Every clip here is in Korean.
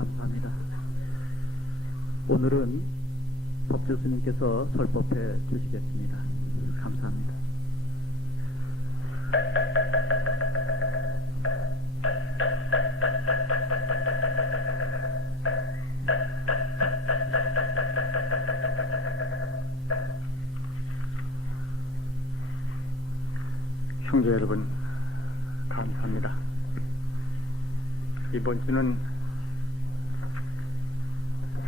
감사합니다. 오늘은 법주 스님께서 설법해 주시겠습니다. 감사합니다. 형제 여러분, 감사합니다. 이번 주는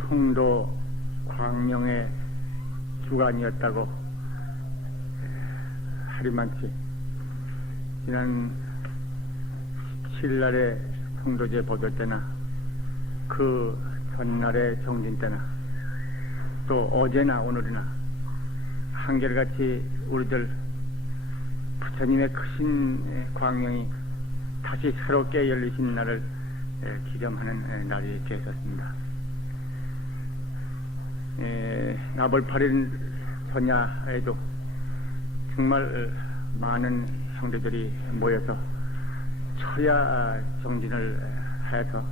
송도 광명의 주간이었다고 하리만치 지난 17일날에 송도제 법요 때나 그 전날의 정진 때나 또 어제나 오늘이나 한결같이 우리들 부처님의 크신 광명이 다시 새롭게 열리신 날을 기념하는 날이 되었습니다. 나벌 8일 전야에도 정말 많은 형제들이 모여서 철야 정진을 하여서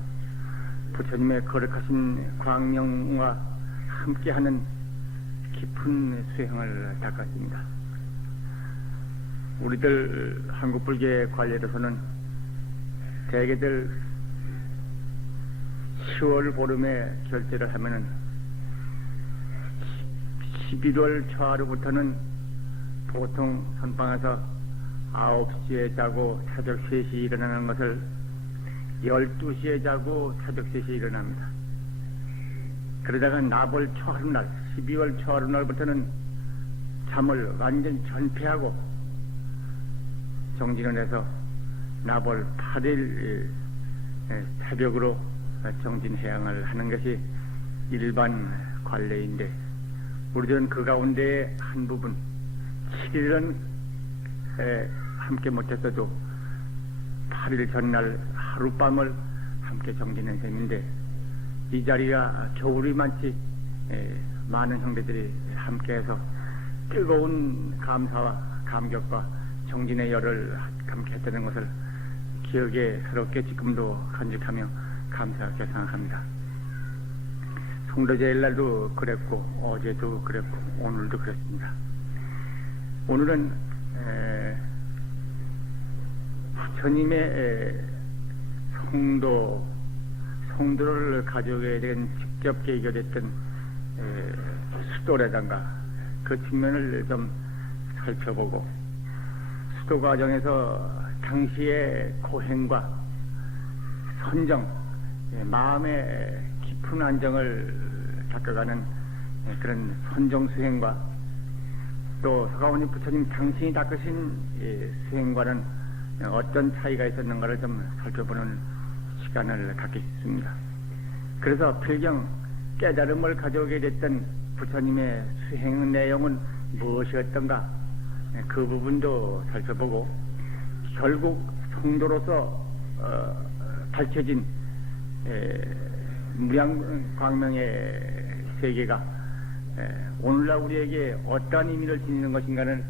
부처님의 거룩하신 광명과 함께하는 깊은 수행을 닦았습니다. 우리들 한국불교의 관례로서는 대개들 10월 보름에 결제를 하면은 11월 초하루부터는 보통 선방에서 9시에 자고 새벽 3시에 일어나는 것을 12시에 자고 새벽 3시에 일어납니다. 그러다가 나벌 초하루날 12월 초하루날부터는 잠을 완전 전폐하고 정진을 해서 나벌 8일 새벽으로 정진해양을 하는 것이 일반 관례인데 우리들은 그 가운데의 한 부분 7일은 함께 못했어도 8일 전날 하룻밤을 함께 정진한 셈인데 이 자리가 겨울이만치 많은 형제들이 함께해서 뜨거운 감사와 감격과 정진의 열을 함께 했다는 것을 기억에 새롭게 지금도 간직하며 감사하게 생각합니다. 송도제일날도 그랬고 어제도 그랬고 오늘도 그랬습니다. 오늘은 부처님의 송도를 가져오게 된 직접 계기됐던 수도라든가 그 측면을 좀 살펴보고 수도 과정에서 당시의 고행과 선정, 마음의 깊은 안정을 닦아가는 그런 선정 수행과 또 서가모니 부처님 당신이 닦으신 수행과는 어떤 차이가 있었는가를 좀 살펴보는 시간을 갖겠습니다. 그래서 필경 깨달음을 가져오게 됐던 부처님의 수행 내용은 무엇이었던가 그 부분도 살펴보고 결국 성도로서 밝혀진 무량광명의 세계가 오늘날 우리에게 어떠한 의미를 지니는 것인가를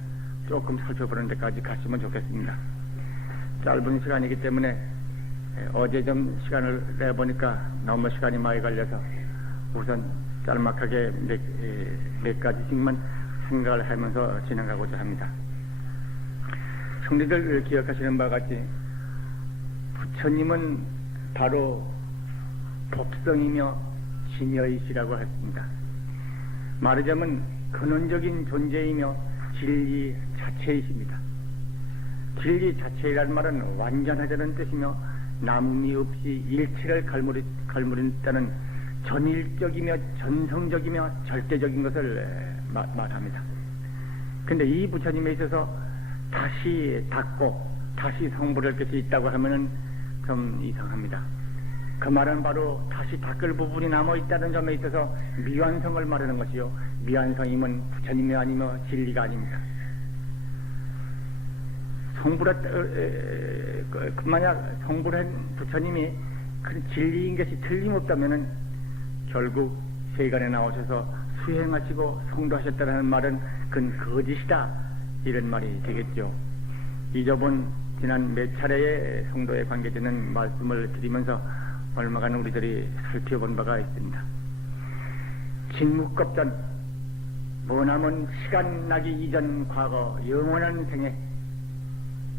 조금 살펴보는 데까지 갔으면 좋겠습니다. 짧은 시간이기 때문에 어제 좀 시간을 내보니까 너무 시간이 많이 걸려서 우선 짤막하게 몇 가지씩만 생각을 하면서 진행하고자 합니다. 성리들 기억하시는 바와 같이 부처님은 바로 법성이며 진여이시라고 했습니다. 말하자면 근원적인 존재이며 진리 자체이십니다. 진리 자체이라는 말은 완전하다는 뜻이며 남미 없이 일체를 갈무린다는 전일적이며 전성적이며 절대적인 것을 말합니다. 근데 이 부처님에 있어서 다시 닦고 다시 성불할 것이 있다고 하면은 좀 이상합니다. 그 말은 바로 다시 닦을 부분이 남아있다는 점에 있어서 미완성을 말하는 것이요, 미완성이면 부처님이 아니며 진리가 아닙니다. 만약 성불한 부처님이 그 진리인 것이 틀림없다면은 결국 세간에 나오셔서 수행하시고 성도하셨다는 말은 그건 거짓이다, 이런 말이 되겠죠. 잊어본 지난 몇 차례의 성도에 관계되는 말씀을 드리면서 얼마간 우리들이 살펴본 바가 있습니다. 진묵겁전 머나먼 시간 나기 이전 과거 영원한 생에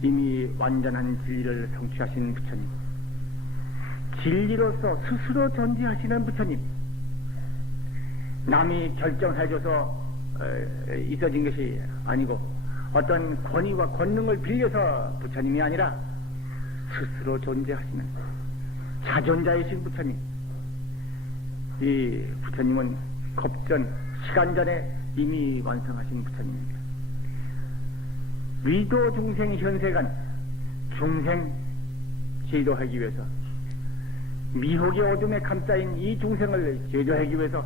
이미 완전한 진리를 성취하신 부처님, 진리로서 스스로 존재하시는 부처님, 남이 결정해줘서 있어진 것이 아니고 어떤 권위와 권능을 빌려서 부처님이 아니라 스스로 존재하시는 자존자이신 부처님. 이 부처님은 겁전 시간전에 이미 완성하신 부처님입니다. 위도 중생 현세간 중생 제도하기 위해서, 미혹의 어둠에 감싸인 이 중생을 제도하기 위해서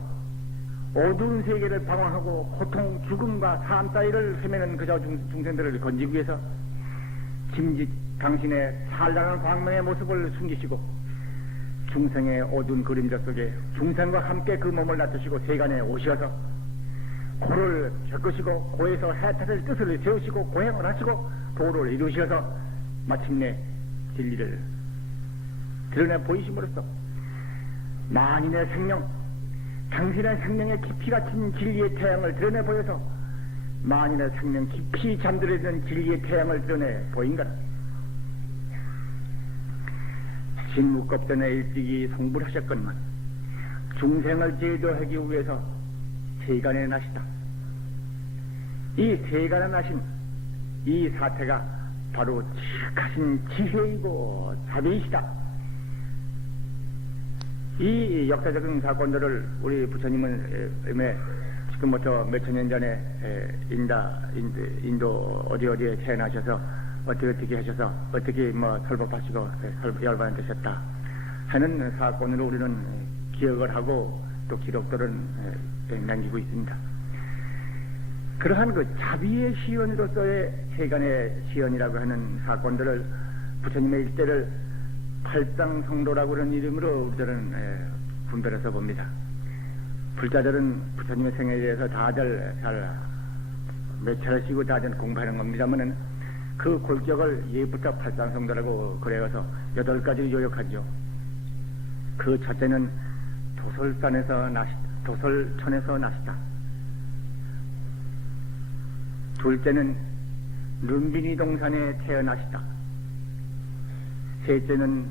어두운 세계를 방황하고 고통, 죽음과 삶 사이를 헤매는 그저 중생들을 건지기 위해서 짐짓 당신의 찬란한 광명의 모습을 숨기시고 중생의 어두운 그림자 속에 중생과 함께 그 몸을 놔두시고 세간에 오셔서 고를 겪으시고 고에서 해탈의 뜻을 세우시고 고행을 하시고 도를 이루셔서 마침내 진리를 드러내 보이심으로써 만인의 생명, 당신의 생명의 깊이 갇힌 진리의 태양을 드러내 보여서 만인의 생명 깊이 잠들어 있는 진리의 태양을 드러내 보인다. 진묵겁전에 일찍이 성불하셨건만 중생을 제도하기 위해서 세간에 나시다. 이 세간에 나신 이 사태가 바로 지극하신 지혜이고 자비이시다. 이 역사적인 사건들을 우리 부처님은 지금부터 몇천 년 전에 인도 어디에 태어나셔서 어떻게 하셔서 어떻게 설법하시고 열반되셨다 하는 사건으로 우리는 기억을 하고 또 기록들은 남기고 있습니다. 그러한 그 자비의 시연으로서의 세간의 시연이라고 하는 사건들을 부처님의 일대를 팔상성도라고 하는 이름으로 우리들은 분별해서 봅니다. 불자들은 부처님의 생애에 대해서 다들 잘 매철하시고 다들 공부하는 겁니다만은 그 골격을 예부터 팔상성도라고 그래서 8가지 요약하죠. 그 첫째는 도솔천에서 나시다. 둘째는 룸비니 동산에 태어나시다. 셋째는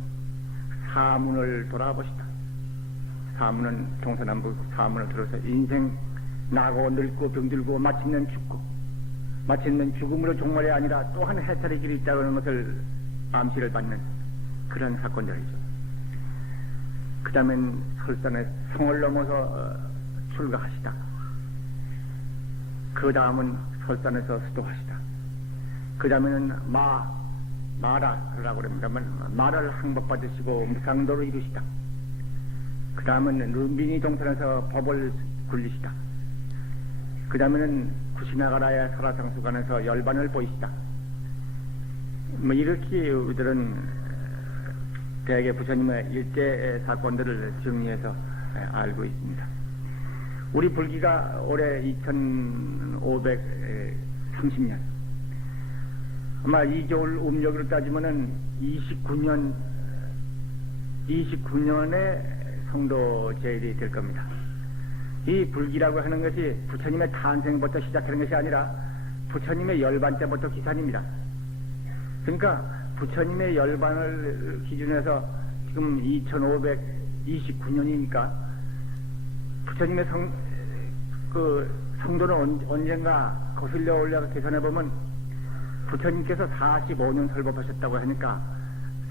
사문을 돌아보시다. 사문은 동서남북 사문을 들어서 인생 나고 늙고 병들고 마침내 죽고 마침내 죽음으로 종말이 아니라 또한 해탈의 길이 있다고 하는 것을 암시를 받는 그런 사건들이죠. 그 다음엔 설산에 성을 넘어서 출가하시다. 그 다음은 설산에서 수도하시다. 그 다음에는 마라라고 합니다만 마를 항복받으시고 무상도를 이루시다. 그 다음은 룸비니 동산에서 법을 굴리시다. 그 다음에는 구시나가라의 설화상수관에서 열반을 보이시다. 이렇게 우리들은 대개 부처님의 일대 사건들을 정리해서 알고 있습니다. 우리 불기가 올해 2530년, 아마 이겨울 음력으로 따지면은 29년의 성도 제일이 될 겁니다. 이 불기라고 하는 것이 부처님의 탄생부터 시작하는 것이 아니라 부처님의 열반 때부터 기산입니다. 그러니까 부처님의 열반을 기준해서 지금 2529년이니까 부처님의 성도는 언젠가 거슬려 올려서 계산해보면 부처님께서 45년 설법하셨다고 하니까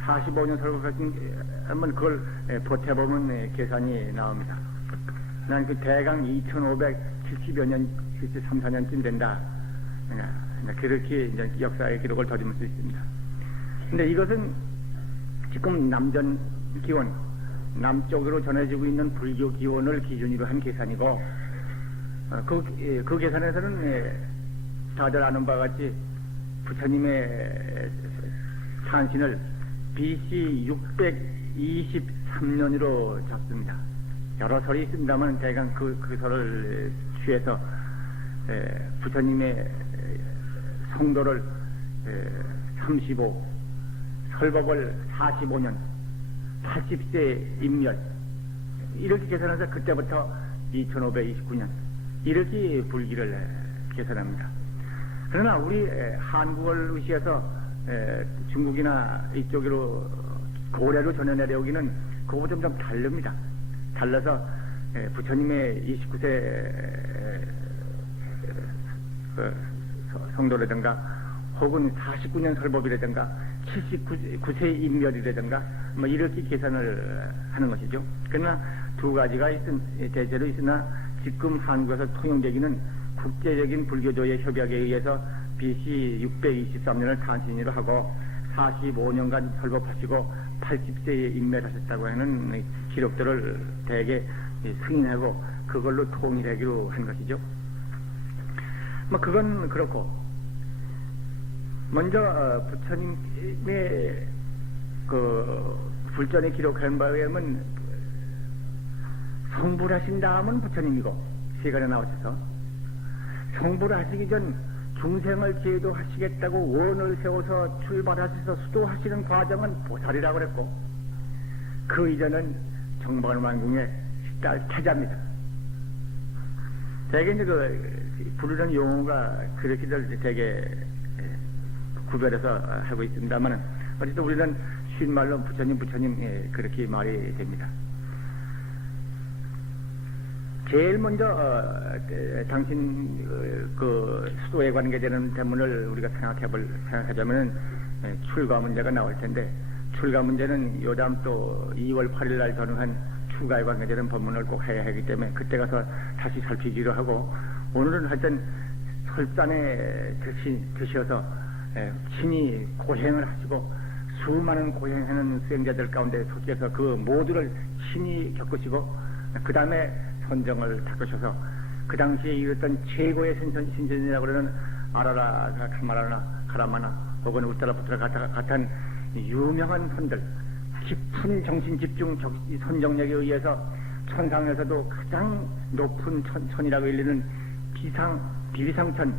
45년 설법하시면 그걸 보태보면 계산이 나옵니다. 난 그 대강 2570여 년, 73, 4년쯤 된다. 그렇게 이제 역사의 기록을 더듬을 수 있습니다. 근데 이것은 지금 남전 기원, 남쪽으로 전해지고 있는 불교 기원을 기준으로 한 계산이고, 그 계산에서는 다들 아는 바와 같이 부처님의 탄신을 BC 623년으로 잡습니다. 여러 설이 있습니다만 대강 그 설을 취해서 부처님의 성도를 35, 설법을 45년, 80세 인멸 이렇게 계산해서 그때부터 2529년 이렇게 불기를 계산합니다. 그러나 우리 한국을 의시해서 중국이나 이쪽으로 고래로 전해 내려오기는 그거보다 좀 다릅니다. 달라서 부처님의 29세 성도라든가 혹은 49년 설법이라든가 79세 인멸이라든가 뭐 이렇게 계산을 하는 것이죠. 그러나 두 가지가 대체로 있으나 지금 한국에서 통용되기는 국제적인 불교조의 협약에 의해서 BC 623년을 탄신일로 하고 45년간 설법하시고 80세에 인멸하셨다고 하는 기록들을 대개 승인하고 그걸로 통일하기로 한 것이죠. 뭐 그건 그렇고 먼저 부처님의 그 불전에 기록한 바에 의하면 성불하신 다음은 부처님이고 세간에 나오셔서 성불하시기 전 중생을 제도하시겠다고 원을 세워서 출발하셔서 수도하시는 과정은 보살이라고 그랬고 그 이전은 정박만궁의 태자입니다. 대개 이제 부르는 용어가 그렇게들 되게 구별해서 하고 있습니다만 어쨌든 우리는 쉰말로 부처님 그렇게 말이 됩니다. 제일 먼저 당신 그 수도에 관계되는 대문을 우리가 생각하자면 출가 문제가 나올 텐데 출가 문제는 요담 또 2월 8일 날 전후한 출가에 관계되는 법문을 꼭 해야 하기 때문에 그때 가서 다시 살피기로 하고 오늘은 하여튼 설산에 드셔서 친히 고행을 하시고 수많은 고행하는 수행자들 가운데 속해서 그 모두를 친히 겪으시고 그 다음에 선정을 닦으셔서 그 당시에 이뤘던 최고의 신선이라고 그러는 아라라 카마라나 카라마나 혹은 우따라부트라 같은 유명한 선들 깊은 정신 집중 선정력에 의해서 천상에서도 가장 높은 천이라고 일리는 비비상천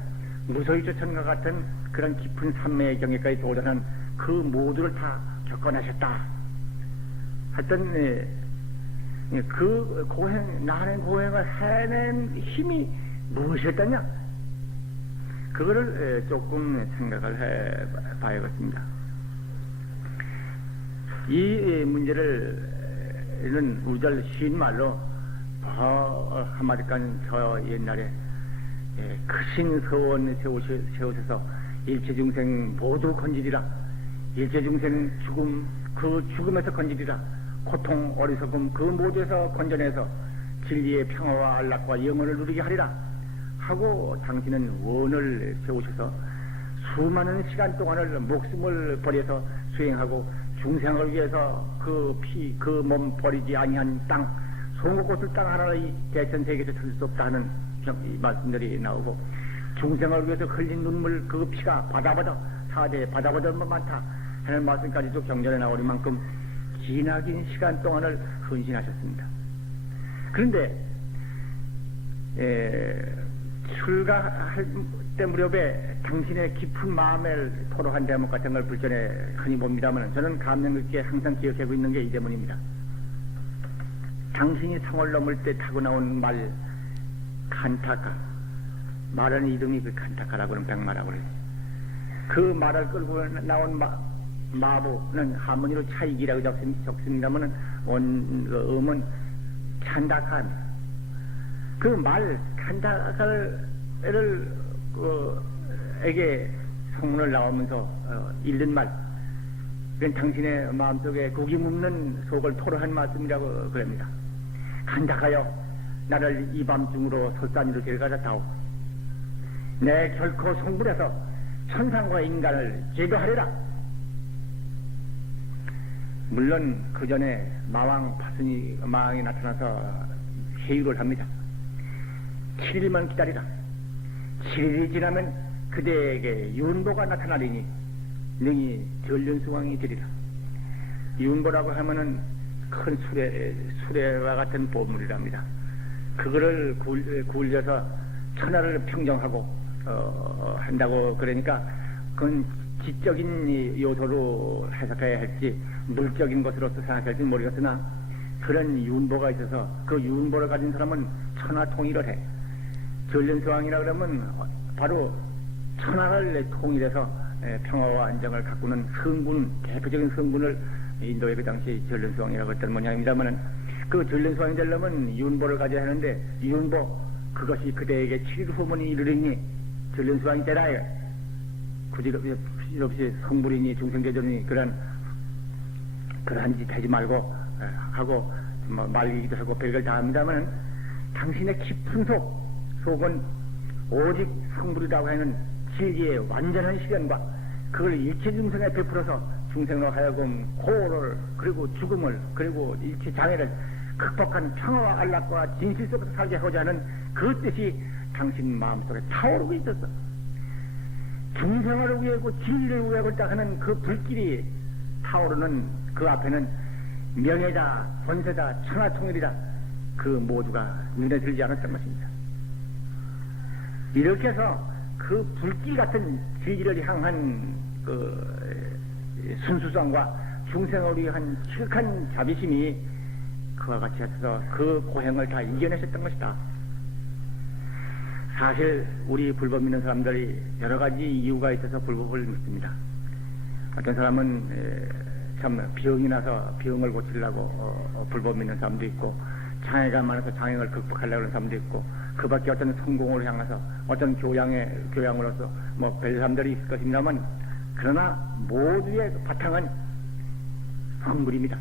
무소유조천과 같은 그런 깊은 산매의 경계까지 도달한 그 모두를 다 겪어내셨다. 하여튼 그 나는 고행을 해낸 힘이 무엇이었더냐? 그거를 조금 생각을 해 봐야겠습니다. 이 문제는 우리들 쉬운 말로 한마디간 저 옛날에 크신 서원 세우셔서 일체중생 모두 건지리라. 일체중생 죽음 그 죽음에서 건지리라. 고통 어리석음 그 모두에서 건져내서 진리의 평화와 안락과 영원을 누리게 하리라 하고 당신은 원을 세우셔서 수많은 시간 동안을 목숨을 버려서 수행하고 중생을 위해서 그 몸 버리지 아니한 땅 송곳을 땅 하나의 대천세계에서 찾을 수 없다 하는 이 말씀들이 나오고 중생을 위해서 흘린 눈물 그 피가 바다보다 사대 바다보다 많다 하는 말씀까지도 경전에 나오는 만큼 기나긴 시간 동안을 헌신하셨습니다. 그런데 출가할 때 무렵에 당신의 깊은 마음을 토로한 대목 같은 걸 불전에 흔히 봅니다만 저는 감명 깊게 항상 기억하고 있는 게 이 대목입니다. 당신이 성을 넘을 때 타고 나온 말 칸타카 말하는 이름이 그 칸타카라고 하는 백마라고 그래요. 그 말을 끌고 나온 마부는 한문으로 차익이라고 적습니다만 음은 찬다카입니다. 그 말 칸타카를 에게 성문을 나오면서 읽는 말 그건 당신의 마음속에 고기 묻는 속을 토로한 말씀이라고 그럽니다. 칸타카여 나를 이 밤중으로 설산으로 데려가셨다오. 내 결코 성불해서 천상과 인간을 제도하리라. 물론 그 전에 마왕이 나타나서 회유를 합니다. 7일만 기다리라. 7일이 지나면 그대에게 윤보가 나타나리니 능히 전륜수왕이 되리라. 윤보라고 하면은 큰 수레와 같은 보물이랍니다. 그거를 굴려서 천하를 평정하고 한다고 그러니까 그건 지적인 이 요소로 해석해야 할지 물적인 것으로서 생각해야 할지 모르겠으나 그런 윤보가 있어서 그 윤보를 가진 사람은 천하 통일을 해. 전련수왕이라 그러면 바로 천하를 통일해서 평화와 안정을 가꾸는 성군, 대표적인 성군을 인도의 그 당시 전련수왕이라고 했던 모양입니다만은 그 전련수왕이 되려면 윤보를 가져야 하는데 윤보 그것이 그대에게 7일 후문이 이르리니 전련수왕이 되라요. 굳이 없이 성불이니 중생대전이니 그러한 짓 하지 말고 하고 뭐 말기도 하고 별걸 다 합니다만 당신의 깊은 속은 오직 성불이라고 하는 진리의 완전한 실현과 그걸 일체 중생에 베풀어서 중생으로 하여금 고를 그리고 죽음을 그리고 일체 장애를 극복한 평화와 안락과 진실 속에서 살게 하고자 하는 그 뜻이 당신 마음속에 타오르고 있었어. 중생을 위하고 진리를 위하고자 하는 그 불길이 타오르는 그 앞에는 명예다, 권세다, 천하통일이다 그 모두가 눈에 들지 않았던 것입니다. 이렇게 해서 그 불길 같은 진리를 향한 그 순수성과 중생을 위한 칠흑한 자비심이 그와 같이 해서 그 고행을 다 이겨내셨던 것이다. 사실 우리 불법 믿는 사람들이 여러 가지 이유가 있어서 불법을 믿습니다. 어떤 사람은 참 병이 나서 병을 고치려고 불법 믿는 사람도 있고 장애가 많아서 장애를 극복하려고 하는 사람도 있고 그 밖에 어떤 성공을 향해서 어떤 교양으로서 뭐 별 사람들이 있을 것입니다만 그러나 모두의 바탕은 성불입니다.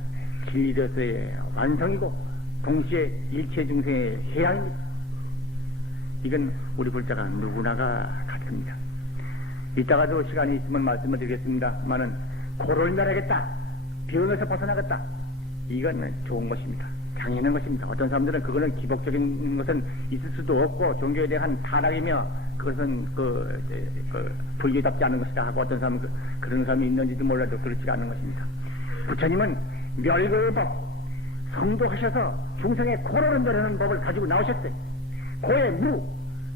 진리로서의 완성이고 동시에 일체 중생의 해양입니다. 이건 우리 불자가 누구나가 같습니다. 이따가도 시간이 있으면 말씀을 드리겠습니다만은 고를 멸하겠다, 병에서 벗어나겠다, 이건 좋은 것입니다. 당연한 것입니다. 어떤 사람들은 그거는 기복적인 것은 있을 수도 없고 종교에 대한 타락이며 그것은 불교답지 않은 것이다 하고 어떤 사람은 그런 사람이 있는지도 몰라도 그렇지 않은 것입니다. 부처님은 멸고의 법, 성도하셔서 중생의 고를 멸하는 법을 가지고 나오셨어요. 고의 무,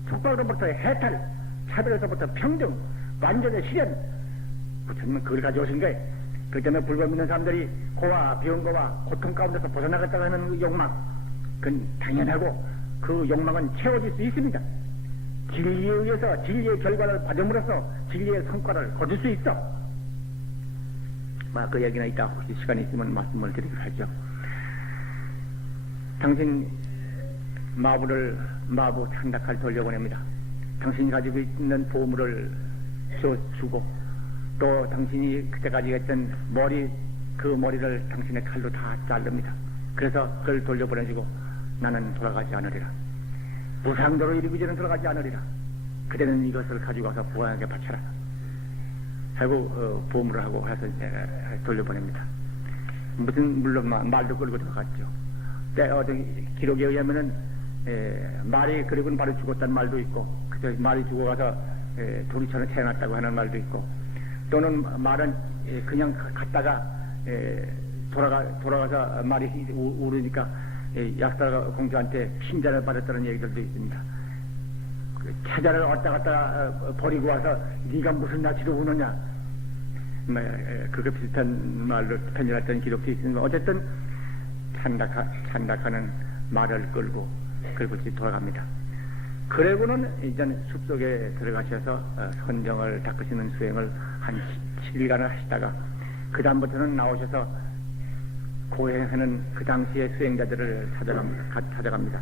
촉박으로부터 해탈, 차별에서부터 평등, 완전의 실현, 부처님은 그걸 가져오신 거예요. 그 때문에 불법 믿는 사람들이 고와 병고와 고통 가운데서 벗어나겠다고 하는 그 욕망, 그건 당연하고 그 욕망은 채워질 수 있습니다. 진리에 의해서 진리의 결과를 받음으로써 진리의 성과를 거둘 수 있어. 그 얘기는 이따 혹시 시간이 있으면 말씀을 드리기로 하죠. 당신 마부 창작할 돌려보냅니다. 당신이 가지고 있는 보물을 주고 또 당신이 그때 가지고 있던 그 머리를 당신의 칼로 다 자릅니다. 그래서 그걸 돌려보내주고 나는 돌아가지 않으리라. 무상도로 이르기전은 돌아가지 않으리라. 그대는 이것을 가지고 와서 부하에게 바쳐라 하고 보물을 하고 해서 돌려보냅니다. 물론 말도 끌고 들어갔죠. 기록에 의하면은 말이 그리고는 바로 죽었다는 말도 있고 그때 말이 죽어가서 도리처럼 태어났다고 하는 말도 있고 또는 말은 그냥 갔다가 돌아가서 말이 우르니까 약사 공주한테 핀잔을 받았다는 얘기들도 있습니다. 태자를 왔다 갔다 버리고 와서 네가 무슨 낯으로 우느냐 그거 비슷한 말로 편지했던 기록도 있습니다. 어쨌든 찬닥하는 말을 끌고 돌아갑니다. 그러고는 이제 숲속에 들어가셔서 선정을 닦으시는 수행을 한 7일간을 하시다가 그 다음부터는 나오셔서 고행하는 그 당시의 수행자들을 찾아갑니다.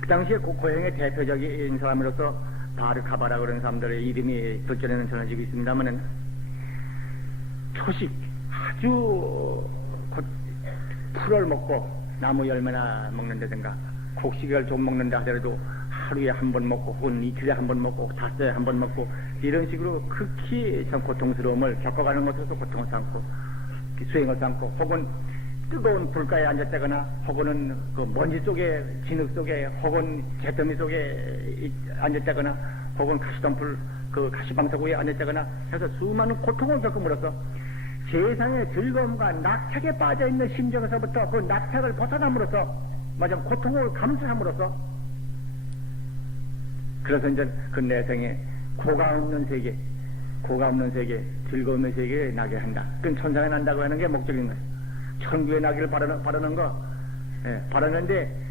그 당시에 고행의 대표적인 사람으로서 바르카바라 그런 사람들의 이름이 글전에는 전해지고 있습니다만은 초식 아주 풀을 먹고 나무 열매나 먹는다든가 곡식을 좀 먹는다 하더라도 하루에 한 번 먹고 혹은 이틀에 한 번 먹고 닷새에 한 번 먹고 이런 식으로 극히 참 고통스러움을 겪어가는 것으로서 고통을 삼고 수행을 삼고 혹은 뜨거운 불가에 앉았다거나 혹은 그 먼지 속에 진흙 속에 혹은 개더미 속에 앉았다거나 혹은 가시덤불 그 가시방석 위에 앉았다거나 해서 수많은 고통을 겪음으로써 세상의 즐거움과 낙착에 빠져있는 심정에서부터 그 낙착을 벗어남으로써 마지막 고통을 감수함으로써 그래서 이제 그 내생에 고가 없는 세계, 고가 없는 세계, 즐거움의 세계에 나게 한다. 그건 천상에 난다고 하는 게 목적인 거예요. 천국에 나기를 바라는 거, 바라는데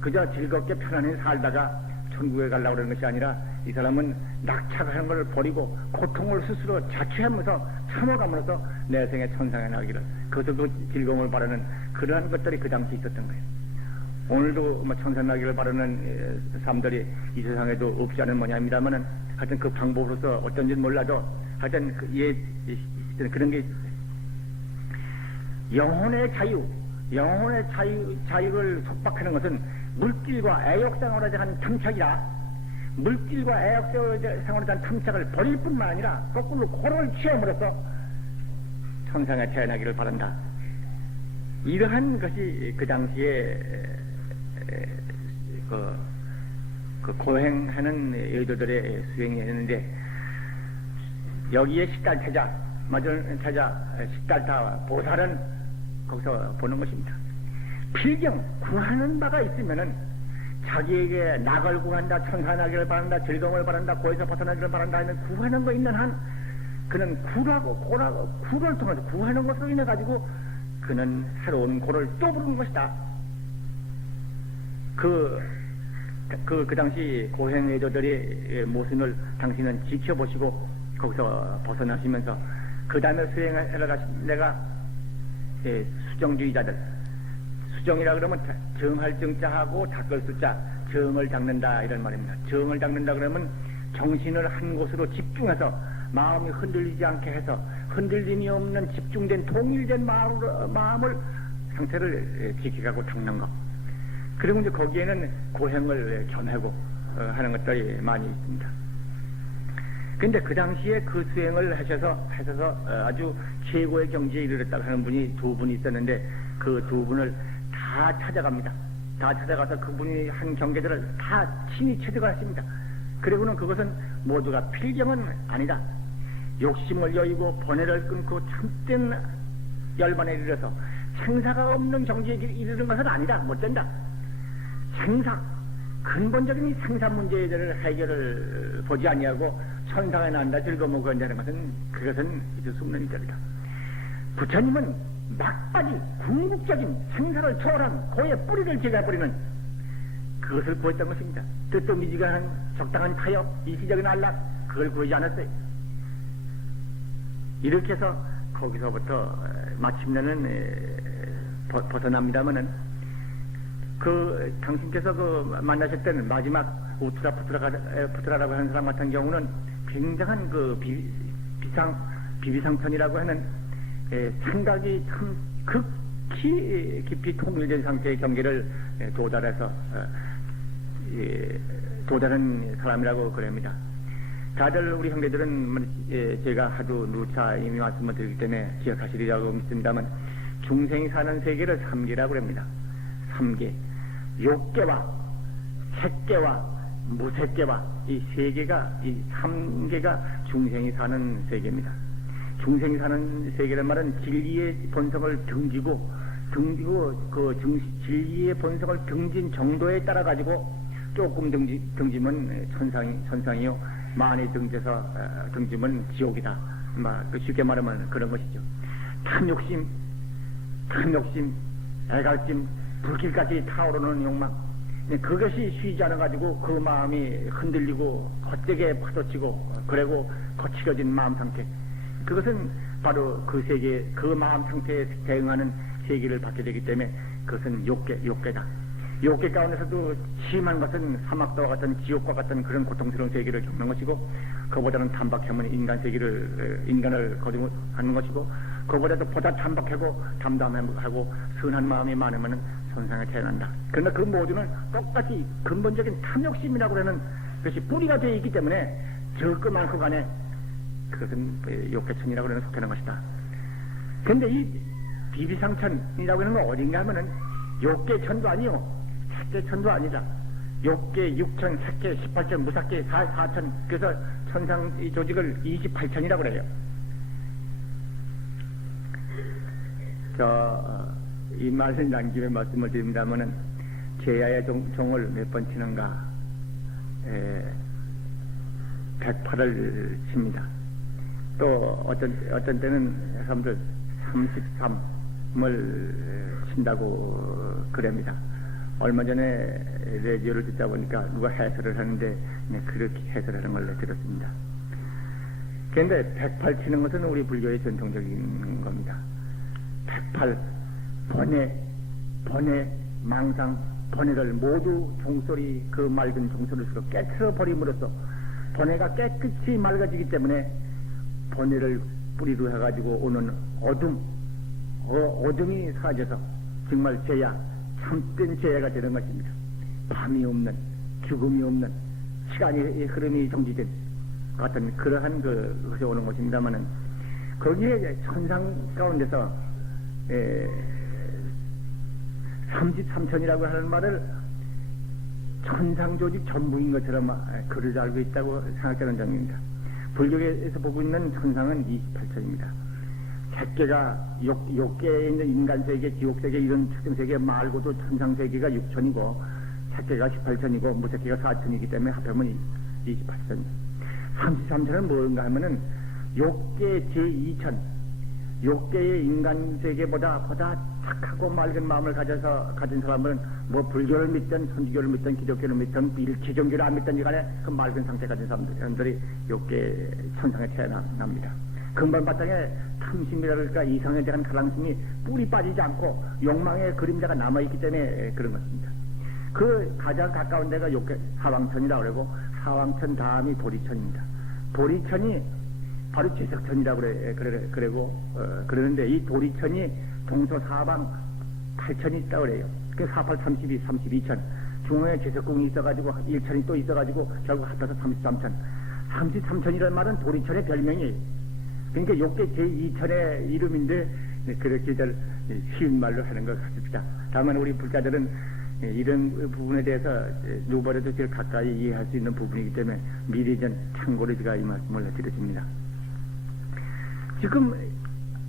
그저 즐겁게 편안히 살다가 천국에 가려고 그러는 것이 아니라 이 사람은 낙착하는 걸 버리고 고통을 스스로 자취하면서 참아가면서 내 생에 천상에 나기를, 그것을 그 즐거움을 바라는 그러한 것들이 그 당시 있었던 거예요. 오늘도 뭐 천상 나기를 바라는 사람들이 이 세상에도 없지 않은 모양입니다만은 하여튼 그 방법으로서 어떤지 몰라도 하여튼 그런 게 있었어요. 영혼의 자유를 속박하는 것은 물질과 애욕생활에 대한 탐착이라, 물질과 애욕생활에 대한 탐착을 버릴 뿐만 아니라 거꾸로 고를 취함으로써 천상에 태어나기를 바란다. 이러한 것이 그 당시에 그 고행하는 여의도들의 수행이었는데, 여기에 식달태자, 식달타 보살은 거기서 보는 것입니다. 필경 구하는 바가 있으면은 자기에게 낙을 구한다, 천사나기를 바란다, 즐거움을 바란다, 고에서 벗어나기를 바란다 하는 구하는 거 있는 한 그는 구를 통해서 구하는 것으로 인해 가지고 그는 새로운 고를 또 부르는 것이다. 그 당시 고행외도들의 모습을 당신은 지켜보시고 거기서 벗어나시면서 그 다음에 수행하러 가신 내가 수정주의자들, 수정이라 그러면 정할 정자하고 닦을 수자, 정을 닦는다 이런 말입니다. 정을 닦는다 그러면 정신을 한 곳으로 집중해서 마음이 흔들리지 않게 해서 흔들림이 없는 집중된 통일된 마음을 상태를 지켜가고 닦는 것. 그리고 이제 거기에는 고행을 겸하고 하는 것들이 많이 있습니다. 근데 그 당시에 그 수행을 하셔서 아주 최고의 경지에 이르렀다고 하는 분이 두 분이 있었는데 그 두 분을 다 찾아갑니다. 다 찾아가서 그분이 한 경계들을 다 친히 체득을 하십니다. 그리고는 그것은 모두가 필경은 아니다. 욕심을 여의고 번뇌를 끊고 참된 열반에 이르러서 생사가 없는 경지에 이르는 것은 아니다. 못 된다. 근본적인 생사 문제에 대한 해결을 보지 아니하고 천상에 난다 즐거움을 건다는 것은 그것은 있을 수 없는 일이다. 부처님은 막바지 궁극적인 생사를 초월한 고의 뿌리를 제거해버리는 그것을 구했던 것입니다. 뜻도 미지근한 적당한 타협, 일시적인 안락, 그걸 구하지 않았어요. 이렇게 해서 거기서부터 마침내는 벗어납니다마는 당신께서 만나셨던 마지막 우트라라고 하는 사람 같은 경우는 굉장한 비비상천이라고 하는 생각이 참 극히 깊이 통일된 상태의 경계를 도달한 사람이라고 그럽니다. 다들 우리 형제들은 제가 하도 누차 이미 말씀을 드리기 때문에 기억하시리라고 믿습니다만 중생이 사는 세계를 3계라고 합니다. 3계. 욕계와 색계와 무색계와 이 3개가 중생이 사는 세계입니다. 중생이 사는 세계란 말은 진리의 본성을 등지고 그 진리의 본성을 등진 정도에 따라 가지고 조금 등지면 천상이요, 많이 등지면 지옥이다. 쉽게 말하면 그런 것이죠. 탐욕심, 애갈심, 불길까지 타오르는 욕망, 그것이 쉬지 않아 가지고 그 마음이 흔들리고 헛되게 파도치고 그리고 거칠어진 마음 상태, 그것은 바로 그 세계, 그 마음 상태에 대응하는 세계를 받게 되기 때문에 그것은 욕계다. 욕계 가운데서도 심한 것은 사막도와 같은 지옥과 같은 그런 고통스러운 세계를 겪는 것이고, 그보다는 단박하면 인간을 거듭하는 것이고, 그보다도 보다 단박하고 담담하고 선한 마음이 많으면 선상에 태어난다. 그러나 그 모두는 똑같이 근본적인 탐욕심이라고 하는 것이 뿌리가 되어 있기 때문에 적고 많고 간에 그것은 욕계천이라고 하는 속하는 것이다. 근데 이 비비상천이라고 하는 건 어딘가 하면은 욕계천도 아니요, 색계천도 아니다. 욕계 6천, 색계 18천, 무삭계 4천, 그래서 천상 이 조직을 28천이라고 그래요. 이 말씀 난 김에 말씀을 드립니다면은 제야의 종을 몇 번 치는가? 108을 칩니다. 또 어떤 때는 사람들 33을 친다고 그럽니다. 얼마 전에 라디오를 듣다 보니까 누가 해설을 하는데 그렇게 해설하는 걸 들었습니다. 그런데 108 치는 것은 우리 불교의 전통적인 겁니다. 108, 번뇌, 망상, 번뇌를 모두 종소리, 그 맑은 종소리로 깨트려 버림으로써 번뇌가 깨끗이 맑아지기 때문에 번뇌를 뿌리로 해가지고 오는 어둠이 사라져서 정말 죄야, 참된 죄가 되는 것입니다. 밤이 없는, 죽음이 없는, 시간의 흐름이 정지된 같은 그러한 그것이 오는 것입니다만은 거기에 천상 가운데서 33천이라고 하는 말을 천상조직 전부인 것처럼 그를 알고 있다고 생각하는 점입니다. 불교에서 보고 있는 천상은 28천입니다. 색계가 욕계에 있는 인간세계, 지옥세계 이런 축생세계 말고도 천상세계가 6천이고 색계가 18천이고 무색계가 4천이기 때문에 합하면 28천입니다. 33천은 뭔가 하면은 욕계 제2천, 욕계의 인간세계보다 착하고 맑은 마음을 가진 사람은 뭐 불교를 믿든 천주교를 믿든 기독교를 믿든 일체종교를 안 믿든 간에 그 맑은 상태 가진 사람들이 욕계 천상에 태어납니다. 근본바탕에 탐심이랄까 이성에 대한 가랑심이 뿌리 빠지지 않고 욕망의 그림자가 남아있기 때문에 그런 것입니다. 그 가장 가까운 데가 욕계 하왕천이라고 그러고 하왕천 다음이 도리천입니다. 도리천이 바로 제석천이라고 그러고 그러는데 이 도리천이 동서사방 8천이 있다고 그래요. 그 48, 32, 32천. 중앙에 제석궁이 있어가지고 1천이 또 있어가지고 결국 합해서 33천. 33천이라는 말은 도리천의 별명이에요. 그러니까 욕계 제2천의 이름인데 그렇게 쉬운 말로 하는 것 같습니다. 다만 우리 불자들은 이런 부분에 대해서 누구보다도 제일 가까이 이해할 수 있는 부분이기 때문에 미리 전 참고로 제가 이 말씀을 해드렸습니다. 지금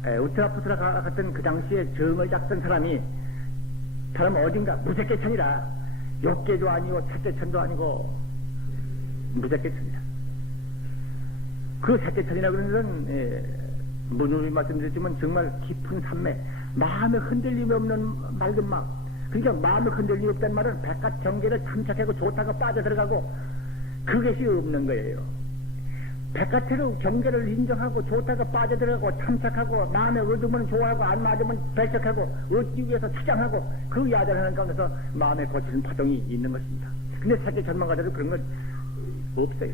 우트라푸트라 같은 그 당시에 정을 잡던 사람 어딘가 무색계천이라 욕계도 아니고 색계천도 아니고 무색계천이다. 그 색계천이라고 그러는 것은 문으로 말씀드렸지만 정말 깊은 산매, 마음에 흔들림이 없는 맑은 마음. 그러니까 마음에 흔들림이 없다는 말은 백갓 경계를 탐착하고 좋다가 빠져들어가고 그것이 없는 거예요. 백갓으로 경계를 인정하고 좋다가 빠져들어가고 탐착하고 마음에 얻으면 좋아하고 안 맞으면 배척하고 얻기 위해서 추장하고 그 야단하는 가운데서 마음에 거치는 파동이 있는 것입니다. 근데 색계 전망가들은 그런 건 없어요.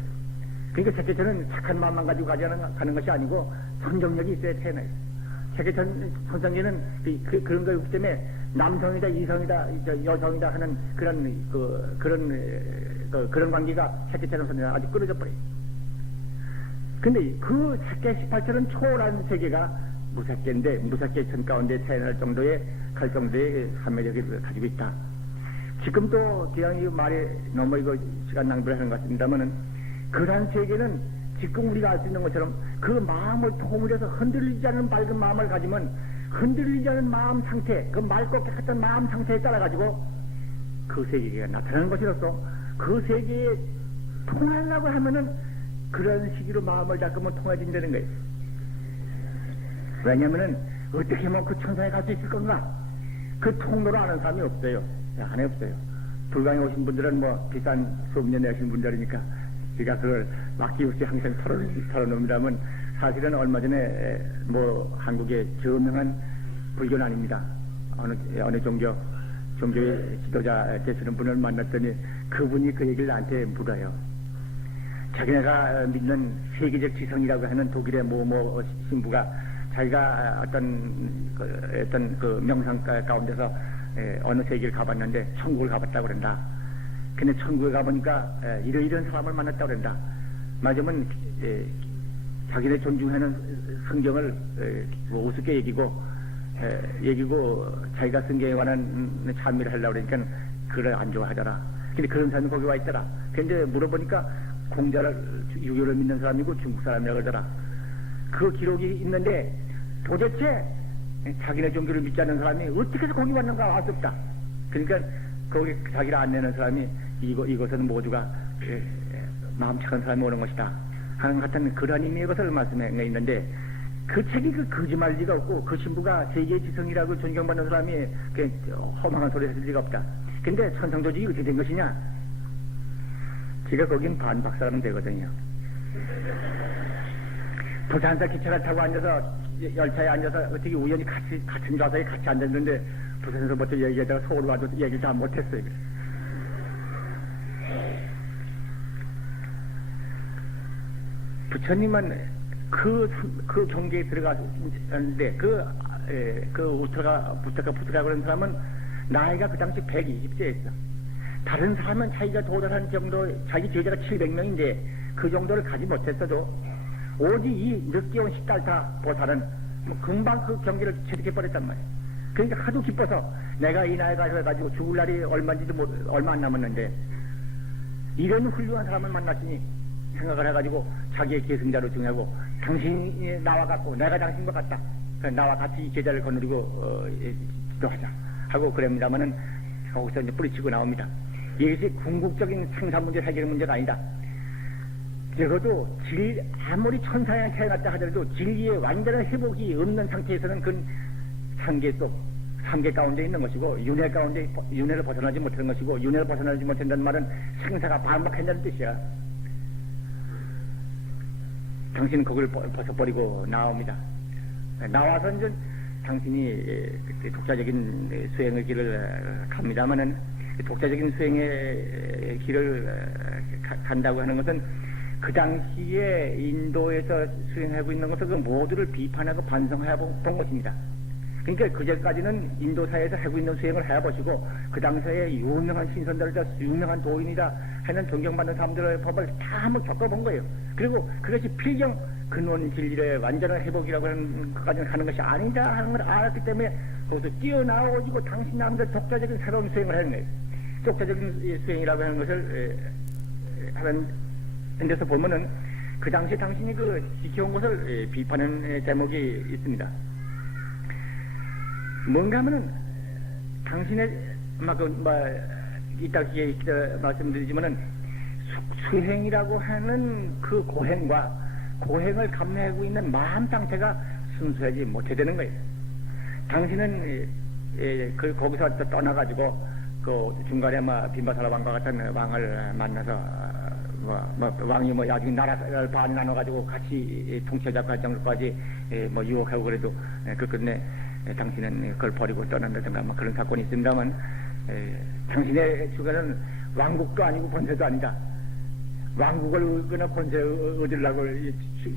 그러니까 색계천은 착한 마음만 가지고 가는 것이 아니고 선정력이 있어야 태어나요. 색계천 선정력은 그런 거 없기 때문에 남성이다, 이성이다, 여성이다 하는 그런 관계가 색계천은 선정력 아주 끊어져 버려요. 근데 그 색계 18천은 초월한 세계가 무색계인데 무색계천 가운데 태어날 정도의 갈 정도의 한매력을 가지고 있다. 지금도 그냥 이 말에 너무 이거 시간 낭비를 하는 것 같습니다만은 그러한 세계는 지금 우리가 알 수 있는 것처럼 그 마음을 통일해서 흔들리지 않는 맑은 마음을 가지면 흔들리지 않는 마음 상태, 그 맑고 깨끗한 마음 상태에 따라 가지고 그 세계가 나타나는 것이로서 그 세계에 통하려고 하면은 그런 시기로 마음을 닦으면 통해진다는 거예요. 왜냐면은 어떻게 하면 그 천상에 갈 수 있을 건가? 그 통로를 아는 사람이 없어요. 안에 없어요. 불광에 오신 분들은 뭐 비싼 수업료 내신 분들이니까 제가 그걸 막기없이 항상 털어놓습니다만 사실은 얼마 전에 뭐 한국의 저명한 불교는 아닙니다. 어느 종교의 지도자 되시는 분을 만났더니 그분이 그 얘기를 나한테 물어요. 자기네가 믿는 세계적 지성이라고 하는 독일의 뭐 신부가 자기가 어떤 그 명상 가운데서 어느 세계를 가봤는데 천국을 가봤다고 그런다. 근데 천국에 가보니까 이런 사람을 만났다고 그런다. 맞으면 자기네 존중하는 성경을 우습게 얘기고 자기가 성경에 관한 찬미를 하려고 그러니까 그걸 안 좋아하더라. 근데 그런 사람이 거기 와 있더라. 근데 물어보니까 유교를 믿는 사람이고 중국 사람이라고 그러더라. 그 기록이 있는데 도대체 자기네 종교를 믿지 않는 사람이 어떻게 해서 거기 왔는가 알 수 없다. 그러니까 거기 자기를 안 내는 사람이 이것은 모두가 마음 착한 사람이 오는 것이다. 하는 같은 그런 의미의 것을 말씀해 있는데 그 책이 그 거짓말 리가 없고 그 신부가 세계의 지성이라고 존경받는 사람이 그 허망한 소리 했을 리가 없다. 근데 천상조직이 어떻게 된 것이냐? 제가 거긴 반박사라면 되거든요. 부산사 기차를 타고 앉아서 열차에 앉아서 어떻게 우연히 같은 좌석에 같이 앉았는데 부산에서부터 얘기하다가 서울 와도 얘기를 다 못했어요. 부처님은 그 경계에 들어갔는데 부터가 그런 사람은 나이가 그 당시 120세였어. 다른 사람은 자기가 도달한 정도, 자기 제자가 700명인데 그 정도를 가지 못했어도 오직 이 늦게 온 시달타 보살은 뭐 금방 그 경계를 체득해 버렸단 말이야. 그러니까 하도 기뻐서 내가 이 나이가 해가지고 죽을 날이 얼마 안 남았는데 이런 훌륭한 사람을 만났으니 생각을 해가지고 자기의 계승자로 정하고 당신이 나와 같고 내가 당신과 같다. 나와 같이 제자를 거느리고 지도하자 하고 그럽니다마는 거기서 이제 뿌리치고 나옵니다. 이것이 궁극적인 생산 문제 해결 문제가 아니다. 적어도 아무리 천사에 태어났다 하더라도 진리의 완전한 회복이 없는 상태에서는 그 삼계 가운데 있는 것이고 윤회를 벗어나지 못하는 것이고 윤회를 벗어나지 못한다는 말은 생사가 반박한다는 뜻이야. 당신은 거기를 벗어버리고 나옵니다. 나와서 이제 당신이 독자적인 수행의 길을 갑니다마는 독자적인 수행의 길을 간다고 하는 것은 그 당시에 인도에서 수행하고 있는 것을 그 모두를 비판하고 반성해 본 것입니다. 그러니까 그제까지는 인도사에서 하고 있는 수행을 해보시고 그 당시에 유명한 신선들이다, 유명한 도인이다 하는 존경받는 사람들의 법을 다 한번 겪어본 거예요. 그리고 그것이 필경 근원 진리의 완전한 회복이라고 하는 것까지는 하는 것이 아니다 하는 걸 알았기 때문에 거기서 뛰어나오지고 당신 나름대로 독자적인 새로운 수행을 하는 거예요. 독자적인 수행이라고 하는 것을 하는 데서 보면은 그 당시 당신이 그 지켜온 것을 비판하는 대목이 있습니다. 뭔가 하면은 당신의 이따 말씀드리지만은 수행이라고 하는 그 고행을 감내하고 있는 마음 상태가 순수하지 못해되는 거예요. 당신은 거기서 떠나가지고 그 중간에 빈바사라 왕과 같은 왕을 만나서 왕이 나중에 나라를 반 나눠가지고 같이 통치하자고 할 정도까지 유혹하고 그래도 그 끝내 당신은 그걸 버리고 떠난다든가 그런 사건이 있습니다만 당신의 주관은 왕국도 아니고 권세도 아니다. 왕국을 얻거나 권세를 얻으려고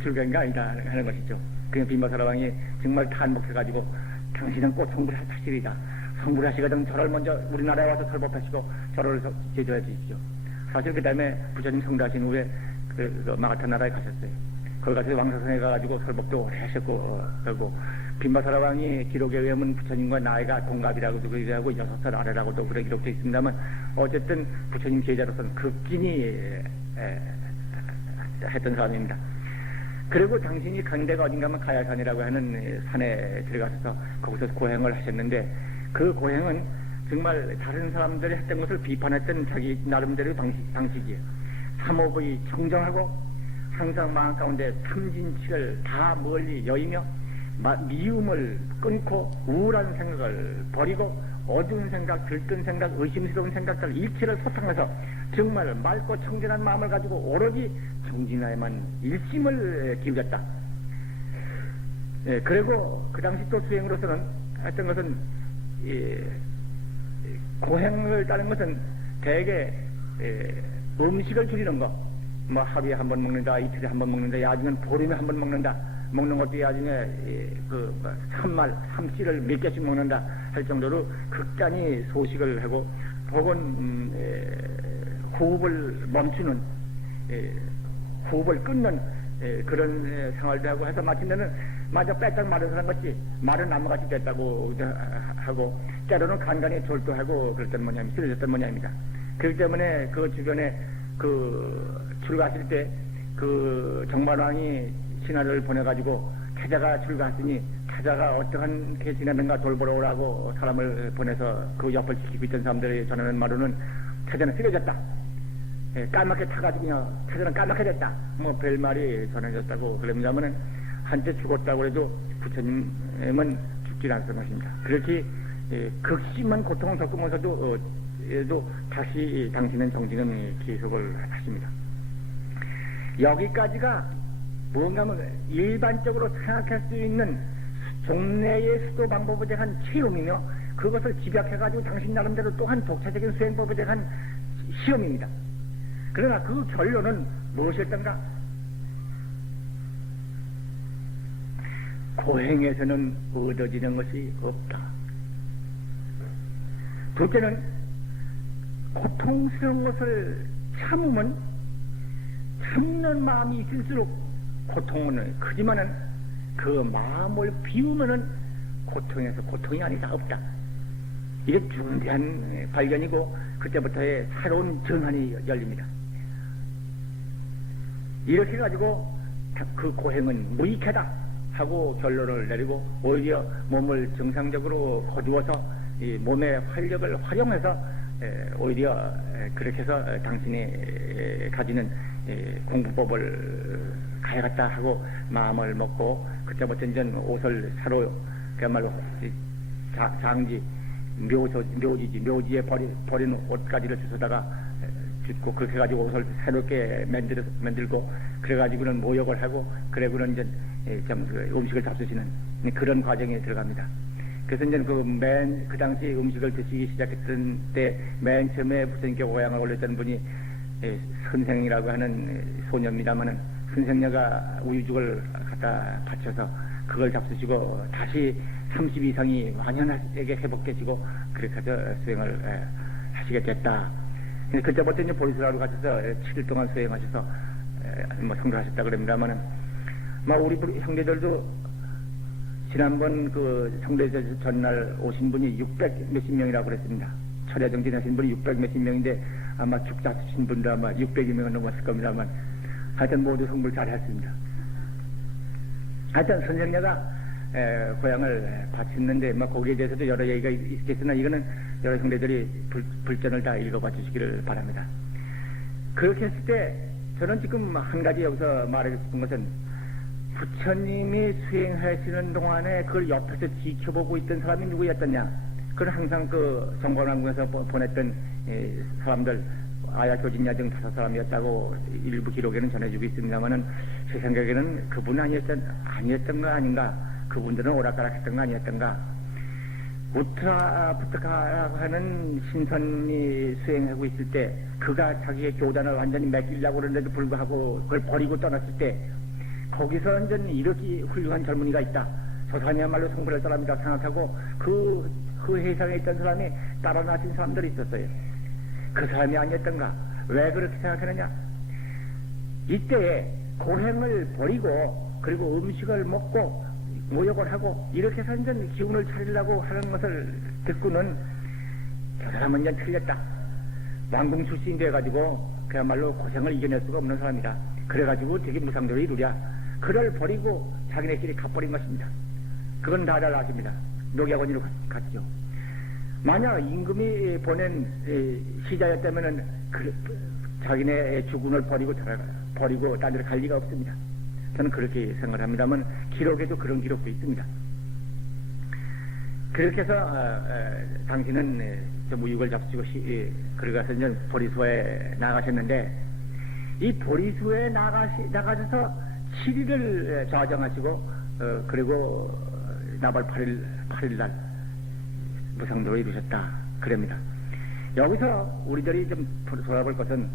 출가한 게 아니다 하는 것이죠. 그냥 빈바사라 왕이 정말 탄복해가지고 당신은 꼭 성불하시리다. 성불하시거든 저를 먼저 우리나라에 와서 설법하시고 저를 제조해 주십시오. 사실 그 다음에 부처님 성도하신 후에 그 마가타 나라에 가셨어요. 거기 가서 왕사선에 가가지고 설법도 오래 하셨고 그리고 빈바사라 왕이 기록에 의하면 부처님과 나이가 동갑이라고도 그러고 6살 아래라고도 그렇게 기록되어 있습니다만 어쨌든 부처님 제자로서는 극진히 했던 사람입니다. 그리고 당신이 간 데가 어딘가면 가야산이라고 하는 산에 들어가서 거기서 고행을 하셨는데 그 고행은 정말 다른 사람들이 했던 것을 비판했던 자기 나름대로의 방식이에요. 삼업의 청정하고 항상 마음 가운데 탐진치를 다 멀리 여의며 미움을 끊고 우울한 생각을 버리고 어두운 생각, 들뜬 생각, 의심스러운 생각들 일체를 소탕해서 정말 맑고 청진한 마음을 가지고 오로지 정진하에만 일심을 기울였다. 그리고 그 당시 또 수행으로서는 했던 것은 고행을 따른 것은 대개 음식을 줄이는 거, 하루에 한 번 먹는다, 이틀에 한 번 먹는다, 야중엔 보름에 한 번 먹는다, 먹는 것도 야중에 삼씨를 몇 개씩 먹는다 할 정도로 극단히 소식을 하고 혹은 호흡을 멈추는 호흡을 끊는 그런 생활도 하고 해서 마침내는 마저 빼짝 마른 사람 같이 마른 나무같이 됐다고 하고 때로는 간간히 졸도하고 그랬던 모양입니다. 쓰러졌던 모양입니다. 그렇기 때문에 그 주변에 출가하실 때 그 정만왕이 신하를 보내가지고 태자가 출가했으니 태자가 어떠한 게 지내는가 돌보러 오라고 사람을 보내서 그 옆을 지키고 있던 사람들이 전하는 말로는 태자는 쓰러졌다. 까맣게 타가지고 그냥 태어난 까맣게 됐다. 뭐 별말이 전해졌다고 그럽니다만은 한때 죽었다고 해도 부처님은 죽지 않았던 것입니다. 그렇게 극심한 고통을 겪으면서도 다시 당신은 정진은 계속을 하십니다. 여기까지가 뭔가 일반적으로 생각할 수 있는 종래의 수도 방법에 대한 체험이며 그것을 집약해가지고 당신 나름대로 또한 독자적인 수행법에 대한 시험입니다. 그러나 그 결론은 무엇이었던가? 고행에서는 얻어지는 것이 없다. 둘째는 고통스러운 것을 참으면 참는 마음이 있을수록 고통은 크지만은 그 마음을 비우면은 고통에서 고통이 아니다 없다. 이게 중대한 발견이고 그때부터의 새로운 전환이 열립니다. 이렇게 가지고 그 고행은 무익하다 하고 결론을 내리고 오히려 몸을 정상적으로 거두어서 이 몸의 활력을 활용해서 오히려 그렇게 해서 당신이 가지는 공부법을 가야겠다 하고 마음을 먹고 그때부터 이제 옷을 사로 그야말로 장지 묘지에 버린 옷가지를 주워다가 줍고 그렇게 가지고 옷을 새롭게 만들고 그래가지고는 모욕을 하고 그래고는 이제 좀 음식을 잡수시는 그런 과정에 들어갑니다. 그래서 이제 그 당시 음식을 드시기 시작했을 때 맨 처음에 부처님께 오양을 올렸던 분이 선생이라고 하는 소녀입니다만은 선생녀가 우유죽을 갖다 바쳐서 그걸 잡수시고 다시 30 이상이 완연하게 회복되시고 그렇게 해서 수행을 하시게 됐다. 그때부터 이제 보리수라로 가셔서 7일 동안 수행하셔서 뭐 성도하셨다 그럽니다만은 우리 형제들도 지난번 그 성대에서 전날 오신 분이 600 몇십 명이라고 그랬습니다. 철야 정진하신 분이 600 몇십 명인데 아마 죽자신 분도 아마 600여 명은 넘었을 겁니다만 하여튼 모두 성불 잘 했습니다. 하여튼 선생녀가 고향을 바쳤는데 거기에 대해서도 여러 얘기가 있겠으나 이거는 여러 형제들이 불전을 다 읽어봐 주시기를 바랍니다. 그렇게 했을 때 저는 지금 한 가지 여기서 말하고 싶은 것은 부처님이 수행하시는 동안에 그걸 옆에서 지켜보고 있던 사람이 누구였더냐? 그건 항상 그 정관왕궁에서 보냈던 사람들 아야교진야 등 5사람이었다고 일부 기록에는 전해주고 있습니다만은 제 생각에는 그분 아니었던가 아닌가? 그분들은 오락가락했던 거 아니었던가? 우트라부트카라고 하는 신선이 수행하고 있을 때 그가 자기의 교단을 완전히 맡기려고 그러는데도 불구하고 그걸 버리고 떠났을 때 거기서 완전 이렇게 훌륭한 젊은이가 있다. 저 사람이야말로 성불할 사람이다 생각하고 그 해상에 있던 사람이 따라 나신 사람들이 있었어요. 그 사람이 아니었던가? 왜 그렇게 생각하느냐? 이때에 고행을 버리고 그리고 음식을 먹고 모욕을 하고 이렇게 해서 이제 기운을 차리려고 하는 것을 듣고는 저 사람은 이제 틀렸다. 왕궁 출신이 돼가지고 그야말로 고생을 이겨낼 수가 없는 사람이다. 그래가지고 되게 무상대로 이루랴. 그를 버리고 자기네끼리 갚버린 것입니다. 그건 다들 아십니다. 녹약원이로 갔죠. 만약 임금이 보낸 시자였다면은 자기네 주군을 버리고 딴 데로 갈 리가 없습니다. 저는 그렇게 생각을 합니다만 기록에도 그런 기록도 있습니다. 그렇게 해서 당신은 무육을 잡수고 그러가서 이제 보리수에 나가셨는데 이 보리수에 나가셔서 7일을 좌정하시고 그리고 나발 8일 날 무상도로 이루셨다 그럽니다. 여기서 우리들이 좀 돌아볼 것은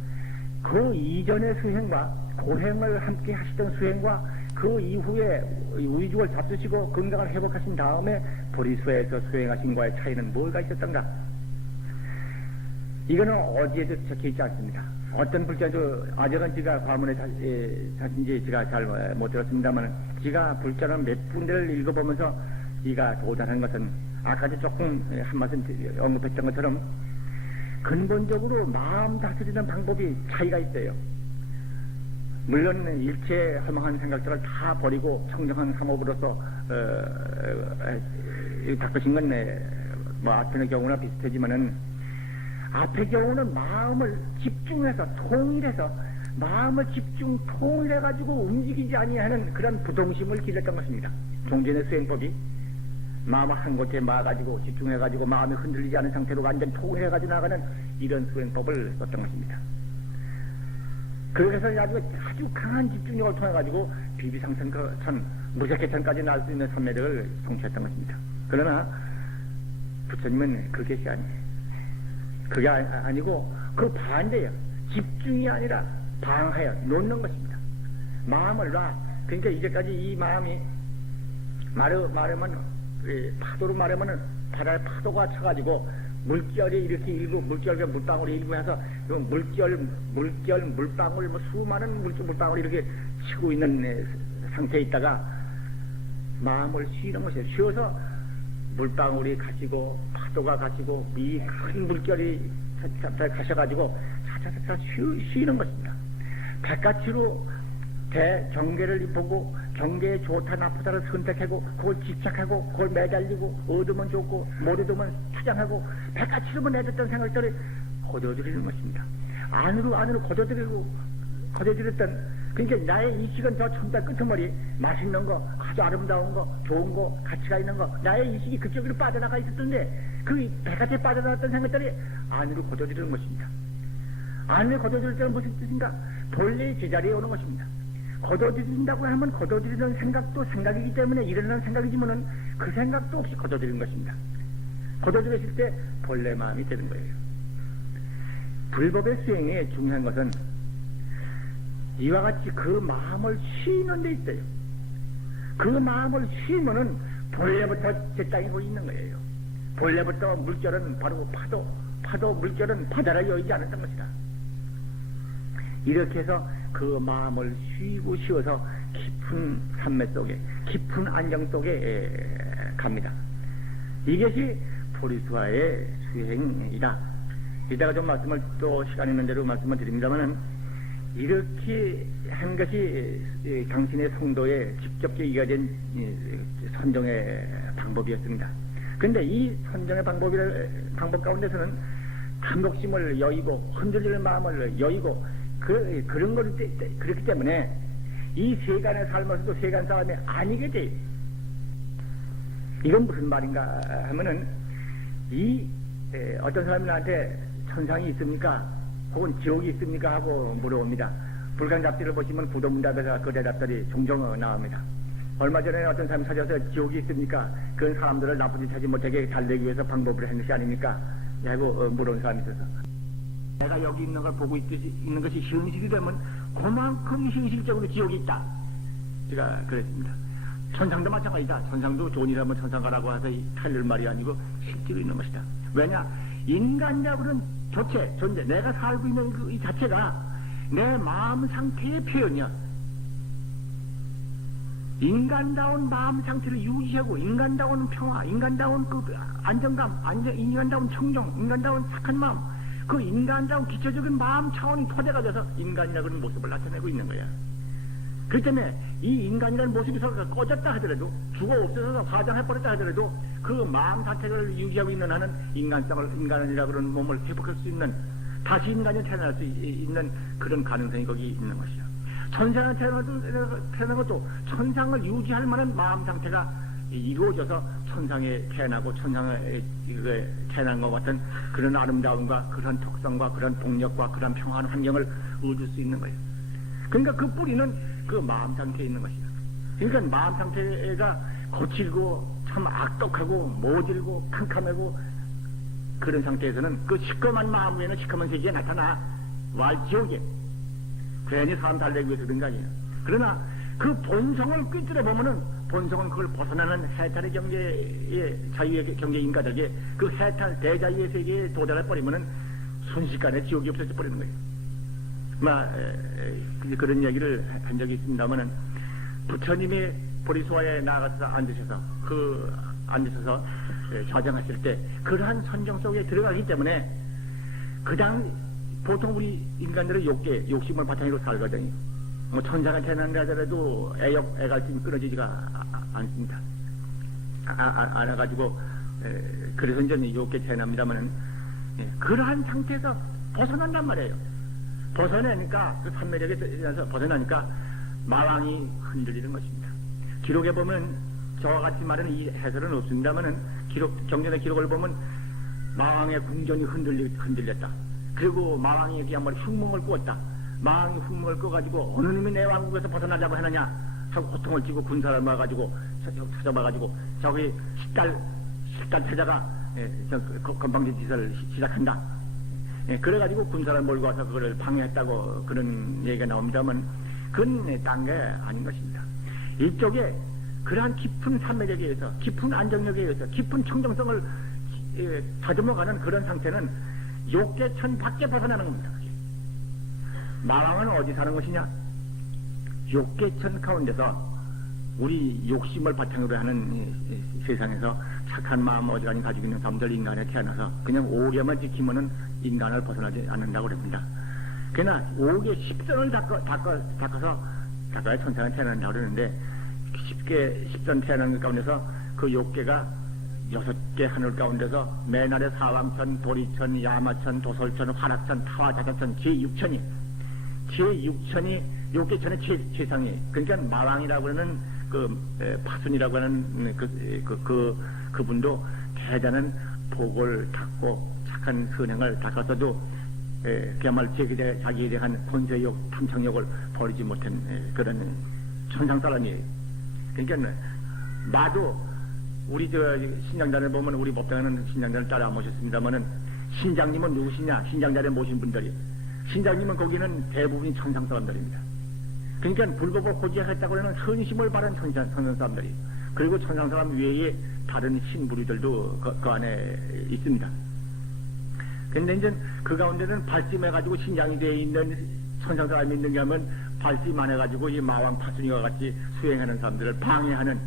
그 이전의 수행과 고행을 함께 하시던 수행과 그 이후에 우유죽을 잡수시고 건강을 회복하신 다음에 보리수에서 수행하신 거의 차이는 뭐가 있었던가? 이거는 어디에도 적혀 있지 않습니다. 어떤 불자도 아직은 제가 과문에 자신지 제가 잘 못 들었습니다만 제가 불자를 몇 군데를 읽어보면서 이가 도달한 것은 아까도 조금 한 말씀 언급했던 것처럼 근본적으로 마음 다스리는 방법이 차이가 있어요. 물론 일체 허망한 생각들을 다 버리고 청정한 삼업으로서 닦으신 건 아편의 경우나 비슷하지만은 앞의 경우는 마음을 집중해서 통일해서 마음을 통일해가지고 움직이지 아니하는 그런 부동심을 길렀던 것입니다. 종전의 수행법이 마음을 한 곳에 모아가지고 집중해가지고 마음이 흔들리지 않은 상태로 완전 통일해가지고 나가는 이런 수행법을 썼던 것입니다. 그래서 아주 강한 집중력을 통해가지고 비비상승천, 무색해천까지 나올 수 있는 선매력을 성취했던 것입니다. 그러나 부처님은 그것이 아니에요. 그게 아니고 그 반대예요. 집중이 아니라 방하여 놓는 것입니다. 마음을 놔. 그러니까 이제까지 이 마음이 말하면 파도로 말하면은 바다에 파도가 쳐가지고 물결이 이렇게 일고 물결과 물방울이 일고 해서 물결 물방울 수많은 물방울이 이렇게 치고 있는 상태에 있다가 마음을 쉬는 것이에요. 쉬어서 물방울이 가시고 파도가 가시고 이 큰 물결이 가셔가지고 차차차차 쉬는 것입니다. 백가치로 경계를 보고 경계에 좋다 나쁘다를 선택하고 그걸 집착하고 그걸 매달리고 얻으면 좋고 못 얻으면 추장하고 백가치로만 내줬던 생각들을 거둬들이는 것입니다. 안으로 거둬들였던 그러니까 나의 이식은 저 천달 끄트머리 맛있는 거 아주 아름다운 거 좋은 거 가치가 있는 거 나의 이식이 그쪽으로 빠져나가 있었던데 그 백가치에 빠져나갔던 생각들이 안으로 거둬들이는 것입니다. 안을 거둬들일 때는 무슨 뜻인가? 본래의 제자리에 오는 것입니다. 거둬들인다고 하면 거둬들이는 생각도 생각이기 때문에 일어나는 생각이지만은 그 생각도 없이 거둬들이는 것입니다. 거둬들였을 때 본래 마음이 되는 거예요. 불법의 수행에 중요한 것은 이와 같이 그 마음을 쉬는 데 있어요. 그 마음을 쉬면은 본래부터 제 땅이 거기 있는 거예요. 본래부터 물결은 바로 파도 물결은 바다를 여의지 않았던 것이다. 이렇게 해서 그 마음을 쉬어서 깊은 산매 속에 깊은 안정 속에 갑니다. 이것이 보리수화의 수행이다. 이따가 좀 말씀을 또 시간 있는 대로 말씀을 드립니다만은 이렇게 한 것이 당신의 성도에 직접적으로 이어진 선정의 방법이었습니다. 그런데 이 선정의 방법 가운데서는 탐욕심을 여의고 흔들리는 마음을 여의고 그런 걸 그렇기 때문에 이 세간의 삶에서도 세간 사람이 아니게 돼요. 이건 무슨 말인가 하면은 어떤 사람이 나한테 천상이 있습니까? 혹은 지옥이 있습니까? 하고 물어옵니다. 불간 잡지를 보시면 구도문답에서 그 대답들이 종종 나옵니다. 얼마 전에 어떤 사람이 찾아서 지옥이 있습니까? 그건 사람들을 나쁜 짓 하지 못하게 달래기 위해서 방법을 한 것이 아닙니까? 하고 물어온 사람이 있어서 내가 여기 있는 걸 보고 있는 것이 현실이 되면 그만큼 현실적으로 지옥이 있다. 제가 그랬습니다. 천상도 마찬가지다. 천상도 좋은 일 하면 천상 가라고 해서 탈릴 말이 아니고 실제로 있는 것이다. 왜냐? 인간이라고는 존재, 내가 살고 있는 이 자체가 내 마음 상태의 표현이야. 인간다운 마음 상태를 유지하고 인간다운 평화, 인간다운 그 안정감, 인간다운 청정, 인간다운 착한 마음, 그 인간다운 기초적인 마음 차원이 토대가 돼서 인간이라는 모습을 나타내고 있는 거야. 그렇기 때문에 이 인간이라는 모습이 서로 꺼졌다 하더라도 죽어 없어서 화장해버렸다 하더라도 그 마음 상태를 유지하고 있는 한은 인간이라고 하는 몸을 회복할 수 있는 다시 인간이 태어날 수 있는 그런 가능성이 거기 있는 것이야. 천상을 태어난 것도 천상을 유지할 만한 마음 상태가 이루어져서 천상에 태어나고 천상에 태어난 것 같은 그런 아름다움과 그런 특성과 그런 동력과 그런 평화한 환경을 얻을 수 있는 거예요. 그러니까 그 뿌리는 그 마음 상태에 있는 것이야. 그러니까 마음 상태가 거칠고 참 악독하고 모질고 캄캄하고 그런 상태에서는 그 시커먼 마음 외에는 시커먼 세계에 나타나 지옥에 괜히 사람 달래기 위해서 그런 거 아니에요. 그러나 그 본성을 꿰뚫어 보면은 본성은 그걸 벗어나는 해탈의 경계의 자유의 경계 인가들에게 그 해탈 대자유의 세계에 도달해버리면은 순식간에 지옥이 없어져 버리는 거예요. 그런 얘기를 한 적이 있습니다만은 부처님이 보리수화에 나가서 앉으셔서 좌정하실 때 그러한 선정 속에 들어가기 때문에 보통 우리 인간들은 욕심을 바탕으로 살거든요. 뭐 천상을 태어난다 하더라도 애갈심이 끊어지지가 않습니다. 않아가지고 그래서 이제 욕게 태어납니다만은 그러한 상태에서 벗어난단 말이에요. 벗어나니까 그 산매력에 대해서 벗어나니까 마왕이 흔들리는 것입니다. 기록에 보면 저와 같이 말하는 이 해설은 없습니다만은 경전의 기록을 보면 마왕의 궁전이 흔들렸다. 그리고 마왕이 그야말로 흉몽을 꾸었다. 마왕이 흉몽을 꾸어가지고 어느 놈이 내 왕국에서 벗어나자고 하느냐 하고 고통을 찌고 군사를 모아가지고 찾아봐가지고 저기 식달 태자가 건방진 짓을 시작한다. 그래가지고 군사를 몰고 와서 그걸 방해했다고 그런 얘기가 나옵니다만 그건 딴 게 아닌 것입니다. 이쪽에 그러한 깊은 산매력에 의해서 깊은 안정력에 의해서 깊은 청정성을 다듬어가는 그런 상태는 욕계천 밖에 벗어나는 겁니다. 마왕은 어디 사는 것이냐? 욕계천 가운데서 우리 욕심을 바탕으로 하는 세상에서 착한 마음 어지간히 가지고 있는 사람들 인간에 태어나서 그냥 오개만 지키면은 인간을 벗어나지 않는다고 그럽니다. 그러나 오개 10선을 닦아야 천상에 태어난다고 그러는데 10선 태어나는 것 가운데서 그 욕계가 6개 하늘 가운데서 매날의 사왕천, 도리천, 야마천, 도솔천, 화락천, 타화자자천 제6천이 욕계천의 최상위 그러니까 마왕이라고 하는 파순이라고 하는 그분도 대단한 복을 닦고 착한 선행을 닦았어도 그야말로 자기에 대한 권세욕, 탐청욕을 버리지 못한 그런 천상 사람이에요. 그러니까 나도 우리 신장단을 보면 우리 법당에는 신장단을 따라 모셨습니다만은 신장님은 누구시냐? 신장단에 모신 분들이 신장님은 거기는 대부분이 천상 사람들입니다. 그러니까 불법을 고지하겠다고 하는 선심을 바란 천상 사람들이 그리고 천상 사람 외에 다른 신부리들도 그 안에 있습니다. 근데 이제 그 가운데는 발심해가지고 신장이 되어 있는 천상 사람이 있는가 하면 발심 안 해가지고 이 마왕 파순이와 같이 수행하는 사람들을 방해하는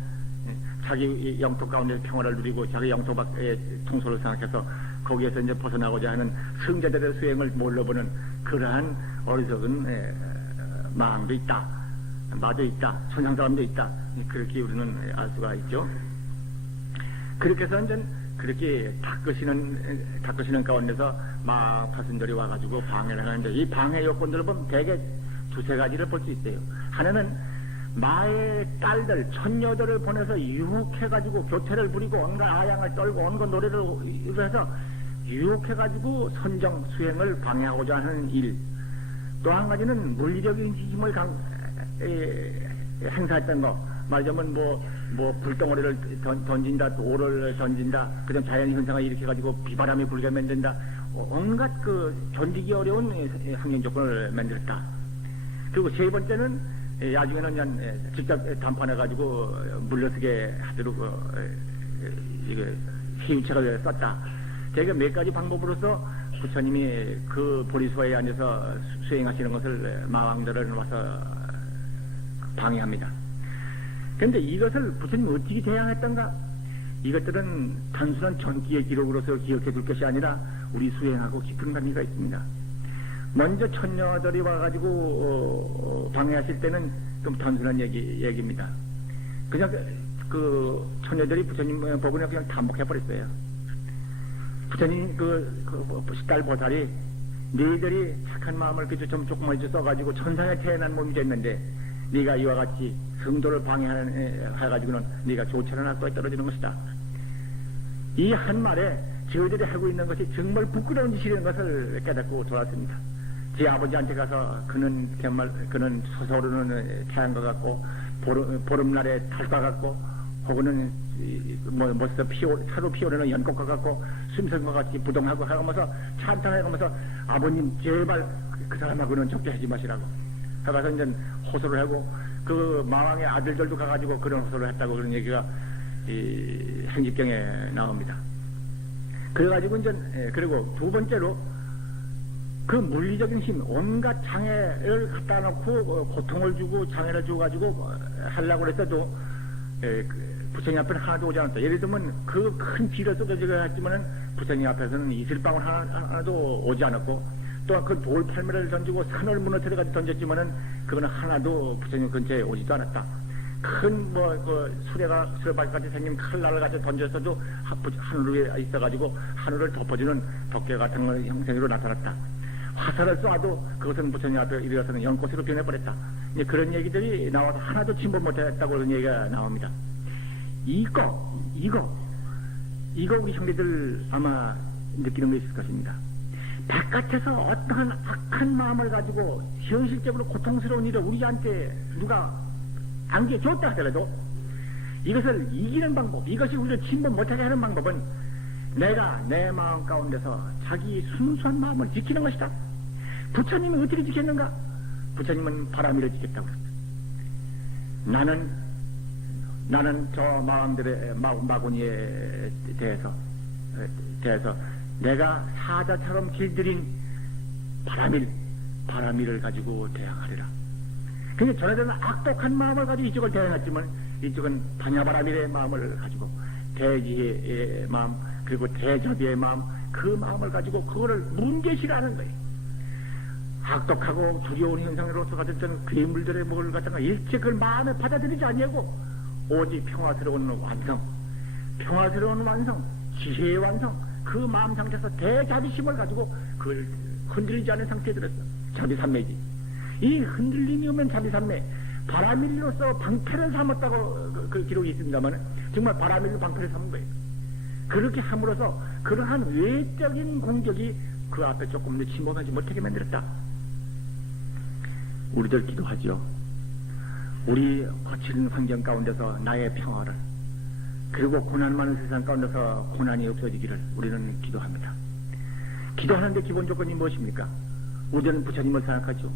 자기 영토 가운데 평화를 누리고 자기 영토 밖의 통솔을 생각해서 거기에서 이제 벗어나고자 하는 승자들의 수행을 몰라보는 그러한 어리석은 마왕도 있다. 마도 있다. 천상 사람도 있다. 그렇게 우리는 알 수가 있죠. 그렇게 해서 이제 그렇게 닦으시는 가운데서 마왕 파순들이 와가지고 방해를 하는데 이 방해 요건들을 보면 대개 두세 가지를 볼 수 있어요. 하나는 마의 딸들, 천녀들을 보내서 유혹해가지고 교태를 부리고 온갖 아양을 떨고 온갖 노래를 해서 유혹해가지고 선정 수행을 방해하고자 하는 일. 또 한 가지는 물리적인 힘을 행사했던 거. 말하자면 불덩어리를 던진다, 돌을 던진다, 그다음 자연 현상을 일으켜가지고 비바람이 불게 만든다. 온갖 견디기 어려운 환경 조건을 만들었다. 그리고 세 번째는 나중에는 그냥 직접 담판해가지고 물러서게 하도록 희유책을 썼다. 제가 몇 가지 방법으로서 부처님이 그 보리수화에 앉아서 수행하시는 것을 마왕들을 와서 방해합니다. 그런데 이것을 부처님이 어떻게 대항했던가? 이것들은 단순한 전기의 기록으로서 기억해 둘 것이 아니라 우리 수행하고 깊은 관계가 있습니다. 먼저 천녀들이 와가지고 방해하실 때는 좀 단순한 얘기입니다. 그냥 그 천녀들이 부처님 법을 그냥 담복해버렸어요. 부처님 식달 보살이 너희들이 착한 마음을 그저 좀 조금만 써가지고 천상에 태어난 몸이 됐는데 네가 이와 같이 성도를 방해해가지고는 네가 조처를 할 거에 떨어지는 것이다. 이 한 말에 저희들이 하고 있는 것이 정말 부끄러운 짓이라는 것을 깨닫고 돌아왔습니다. 제 아버지한테 가서 그는 솟아오르는 태양과 같고 보름날의 달과 같고 혹은 멋서 차로 피어오르는 연꽃과 같고 숨성과 같이 부동하고 하면서 찬탄해가면서 아버님 제발 그 사람하고는 적게 하지 마시라고 해가서 이제 호소를 하고 그 마왕의 아들들도 가가지고 그런 호소를 했다고 그런 얘기가 이 행집경에 나옵니다. 그래가지고 이제 그리고 두 번째로 그 물리적인 힘, 온갖 장애를 갖다 놓고 고통을 주고 장애를 주어가지고 하려고 했어도 부처님 앞에는 하나도 오지 않았다. 예를 들면 그 큰 비를 쏟아지게 했지만은 부처님 앞에서는 이슬방울 하나도 오지 않았고 또한 그 돌 팔매를 던지고 산을 무너뜨려가지고 던졌지만은 그거는 하나도 부처님 근처에 오지도 않았다. 큰 수레바퀴같이 생긴 칼날을 가지고 던졌어도 하늘 위에 있어가지고 하늘을 덮어주는 덮개 같은 형상으로 나타났다. 화살을 쏘아도 그것은 부처님 앞에 이르러서는 연꽃으로 변해버렸다. 이제 그런 얘기들이 나와서 하나도 침범 못했다고 그런 얘기가 나옵니다. 이거 우리 형제들 아마 느끼는 게 있을 것입니다. 바깥에서 어떠한 악한 마음을 가지고 현실적으로 고통스러운 일을 우리한테 누가 안겨줬다 하더라도 이것을 이기는 방법, 이것이 우리를 침범 못하게 하는 방법은 내가 내 마음 가운데서 자기 순수한 마음을 지키는 것이다. 부처님이 어떻게 지켰는가? 부처님은 바람이를 지켰다고 그랬다. 나는 저 마음들의 마구니에 대해서 내가 사자처럼 길들인 바람이를 가지고 대항하리라. 근데 전에는 악독한 마음을 가지고 이쪽을 대항했지만 이쪽은 방야바람일의 마음을 가지고 대지의 마음 그리고 대저비의 마음 그 마음을 가지고 그거를 문제시라는 거예요. 악독하고 두려운 현상으로서 가졌던 괴물들의 목을 갖다가 일체 그걸 마음에 받아들이지 아니하고 오직 평화스러운 완성, 지혜의 완성 그 마음 상태에서 대자비심을 가지고 그걸 흔들리지 않은 상태에 들었어. 자비삼매지. 이 흔들림이 오면 자비삼매. 바라밀로서 방패를 삼았다고 그 기록이 있습니다만 정말 바라밀로 방패를 삼은 거예요. 그렇게 함으로써 그러한 외적인 공격이 그 앞에 조금 더 침범하지 못하게 만들었다. 우리들 기도하죠. 우리 거칠은 환경 가운데서 나의 평화를 그리고 고난 많은 세상 가운데서 고난이 없어지기를 우리는 기도합니다. 기도하는데 기본 조건이 무엇입니까? 우리는 부처님을 생각하죠.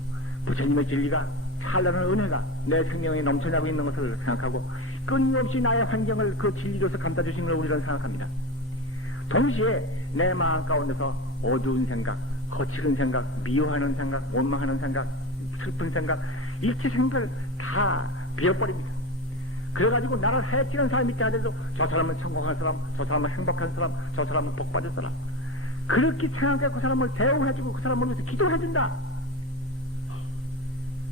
부처님의 진리가 찬란한 은혜가 내 생명에 넘쳐나고 있는 것을 생각하고 끊임없이 나의 환경을 그 진리로서 감싸주신 걸 우리는 생각합니다. 동시에 내 마음 가운데서 어두운 생각, 거칠은 생각, 미워하는 생각, 원망하는 생각, 슬픈 생각, 일체 생각을 다 비워버립니다. 그래가지고 나를 해치는 사람이 있다 하더라도 저 사람은 성공한 사람, 저 사람은 행복한 사람, 저 사람은 복받을 사람 그렇게 생각해 그 사람을 대우해주고 그 사람을 위해서 기도해준다.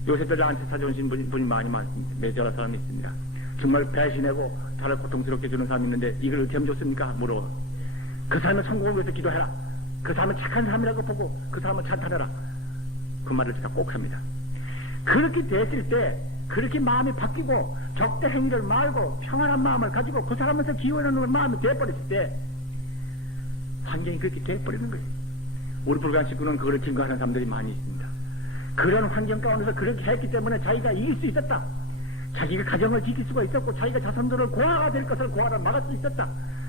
요새들 나한테 찾아오신 분이 많이 많습니다. 매절한 사람이 있습니다. 정말 배신하고 나를 고통스럽게 주는 사람이 있는데 이걸 어떻게 하면 좋습니까? 물어. 그 사람의 성공을 위해서 기도해라. 그 사람은 착한 사람이라고 보고 그 사람은 찬탄해라. 그 말을 제가 꼭 합니다. 그렇게 됐을 때 그렇게 마음이 바뀌고 적대 행위를 말고 평안한 마음을 가지고 그 사람에서 기원하는 마음이 돼버렸을 때 환경이 그렇게 돼버리는 거예요. 우리 불간 식구는 그걸 증거하는 사람들이 많이 있습니다. 그런 환경 가운데서 그렇게 했기 때문에 자기가 이길 수 있었다. 자기가 가정을 지킬 수가 있었고 자기가 자손들을 고아가 될 것을 고아를 막을 수 있었다.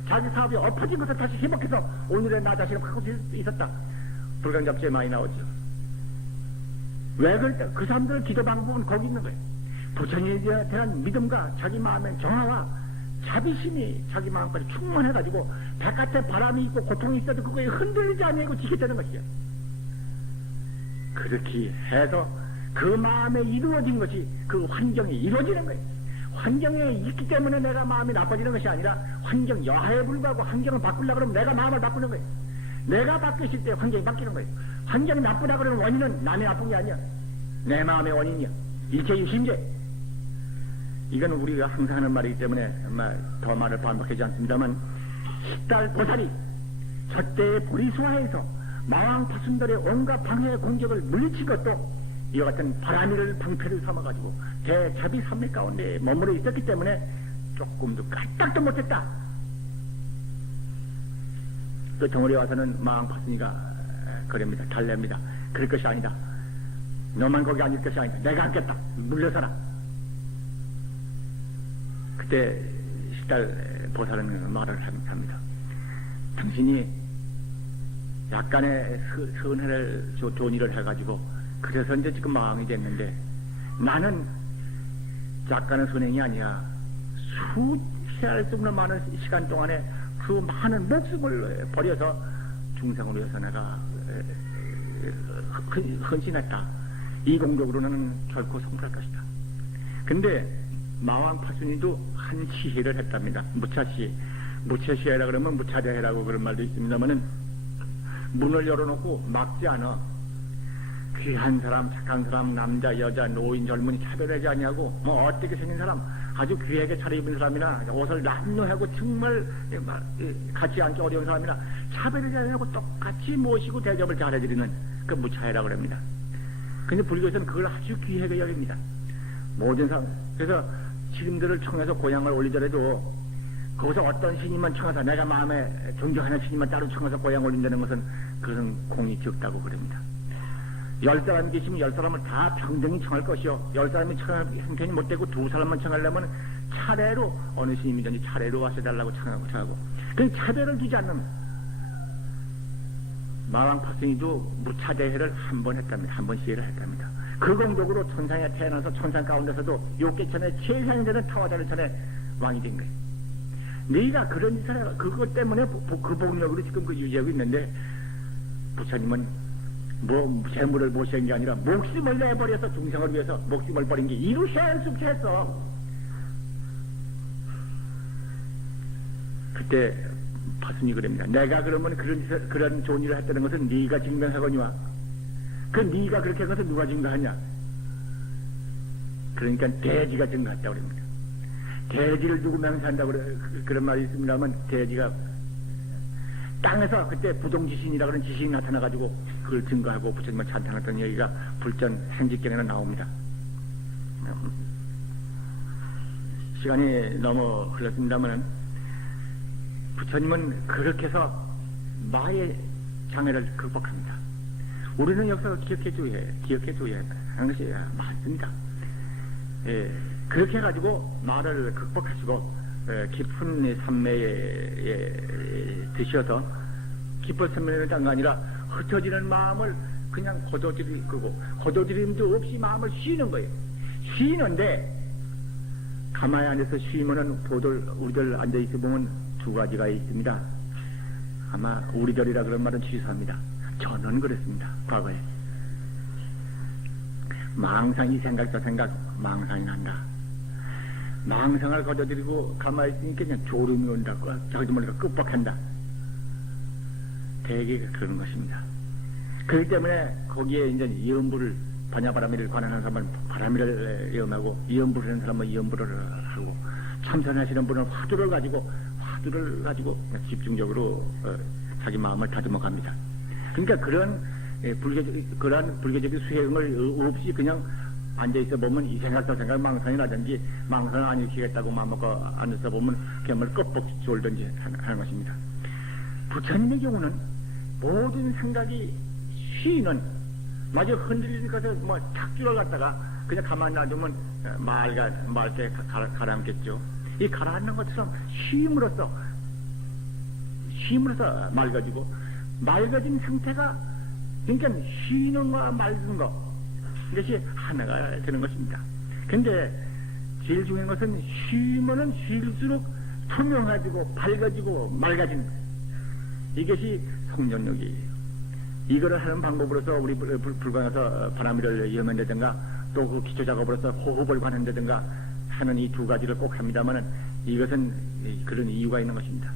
자기 사업이 엎어진 것을 다시 회복해서 오늘의 나 자신을 바꿀 수 있었다. 불간 잡지에 많이 나오죠. 왜 그럴까? 그 사람들의 기도 방법은 거기 있는 거예요. 부처님에 대한 믿음과 자기 마음의 정화와 자비심이 자기 마음까지 충만해가지고 바깥에 바람이 있고 고통이 있어도 그거에 흔들리지 아니하고 지켰다는 것이죠. 그렇게 해서 그 마음에 이루어진 것이 그 환경이 이루어지는 거예요. 환경에 있기 때문에 내가 마음이 나빠지는 것이 아니라 환경 여하에 불구하고 환경을 바꾸려고 그러면 내가 마음을 바꾸는 거예요. 내가 바뀌었을 때 환경이 바뀌는 거예요. 환경이 나쁘다 그러면 원인은 남의 나쁜 게 아니야. 내 마음의 원인이야. 일체유심제. 이건 우리가 항상 하는 말이기 때문에 더 말을 반복하지 않습니다만 십달 보살이 저때의 보리수화에서 마왕 파순들의 온갖 방해 공격을 물리친 것도 이와 같은 바람이를 방패를 삼아가지고 대자비 산맥 가운데 머물러 있었기 때문에 조금도 까딱도 못했다. 그 덩어리에 와서는 마왕 파순이가 그럽니다. 달랩니다. 그럴 것이 아니다. 너만 거기 앉을 것이 아니다. 내가 앉겠다. 물러서라. 그때 십달 보살은 말을 합니다. 당신이 약간의 선해를 좋은 일을 해가지고 그래서 이제 지금 마왕이 됐는데 나는 약간의 선행이 아니야. 수시할 수 없는 많은 시간 동안에 그 많은 목숨을 버려서 중생을 위해서 내가 헌신했다. 이 공덕으로는 결코 성불할 것이다. 근데 마왕 파순이도 한 시해를 했답니다. 무차시. 무차시해라 그러면 무차대해라고 그런 말도 있습니다만은 문을 열어놓고 막지 않아. 귀한 사람, 착한 사람, 남자, 여자, 노인, 젊은이 차별하지 아니하고 뭐 어떻게 생긴 사람, 아주 귀하게 차려입은 사람이나 옷을 남루하고 정말 같이 앉기 어려운 사람이나 차별하지 아니하고 똑같이 모시고 대접을 잘해드리는 그 무차이라고 합니다. 근데 불교에서는 그걸 아주 귀하게 여깁니다. 모든 사람. 그래서 스님들을 청해서 고향을 올리더라도 거기서 어떤 스님만 청해서 내가 마음에 존경하는 스님만 따로 청해서 고향 올린다는 것은 그것은 공이 적다고 그럽니다. 10사람이 계시면 10사람을 다 평등히 청할 것이요. 10사람이 청할 형편이 못되고 2사람만 청하려면 차례로 어느 스님이든지 차례로 와서 달라고 청하고 그 차별을 두지 않는 마왕파승이도 무차대회를 한 번 했답니다. 한 번 시회를 했답니다. 그 공덕으로 천상에 태어나서 천상 가운데서도 욕계천에 최상이 되는 타화자를 전에 왕이 된 거예요. 네가 그런 짓을 해라. 그것 때문에 그 복력으로 지금 그 유지하고 있는데 부처님은 뭐 재물을 모시는 게 아니라 목숨을 내버려서 중생을 위해서 목숨을 버린 게 이루셔야 할 수 없이 했어. 그때 파순이 그럽니다. 내가 그러면 그런 좋은 일을 했다는 것은 네가 증명하거니와 그 네가 그렇게 한 것은 누가 증거하냐? 그러니까 대지가 증거했다고 그럽니다. 대지를 두고 맹세한다고 그런 말이 있습니다만 대지가 땅에서 그때 부동지신이라 그런 지신이 나타나가지고 그걸 증거하고 부처님을 찬탄했던 얘기가 불전 행직경에는 나옵니다. 시간이 너무 흘렀습니다만 부처님은 그렇게 해서 마의 장애를 극복합니다. 우리는 역사를 기억해줘야 하는 것이 많습니다. 예, 그렇게 해가지고 마를 극복하시고 깊은 산매에 드셔서 깊은 산매를 딴 거 아니라 흩어지는 마음을 그냥 거둬들임도 없이 마음을 쉬는 거예요. 쉬는데 가만히 앉아서 쉬면은 우리들 앉아있어 보면 두 가지가 있습니다. 아마 우리들이라 그런 말은 취소합니다. 저는 그랬습니다. 과거에 망상 이 생각 저 생각 망상이 난다. 망상을 거둬들이고 가만히 있으니까 그냥 졸음이 온다. 자기도 모르니까 끄뻑한다. 대개 그런 것입니다. 그렇기 때문에 거기에 이제 염불을 반야바라미를 관하는 사람은 바라미를 염하고 이염불을 하는 사람은 이염불을 하고 참선하시는 분은 화두를 가지고 집중적으로 자기 마음을 다듬어 갑니다. 그러니까 그런 불교적인 수행을 없이 그냥 앉아있어 보면 이 생각 저 생각 망상이 나든지 망상을 안 일으키겠다고 마음먹고 앉아서 보면 그야말로 껍벅 졸든지 하는 것입니다. 부처님의 경우는 모든 생각이 쉬는 마저 흔들리는 것에 뭐 탁주를 갖다가 그냥 가만히 놔두면 맑게 가라앉겠죠. 이 가라앉는 것처럼 쉼으로써 맑아진 상태가 그러니까 쉬는 거와 맑은 거 이것이 하나가 되는 것입니다. 근데 제일 중요한 것은 쉬면은 쉴수록 투명해지고 밝아지고 맑아지는 거예요. 이것이 성전력이에요. 이거를 하는 방법으로서 우리 불광에서 바람이를 염한다든가 또 그 기초 작업으로서 호흡을 관한다든가 하는 이 두 가지를 꼭 합니다만은 이것은 그런 이유가 있는 것입니다.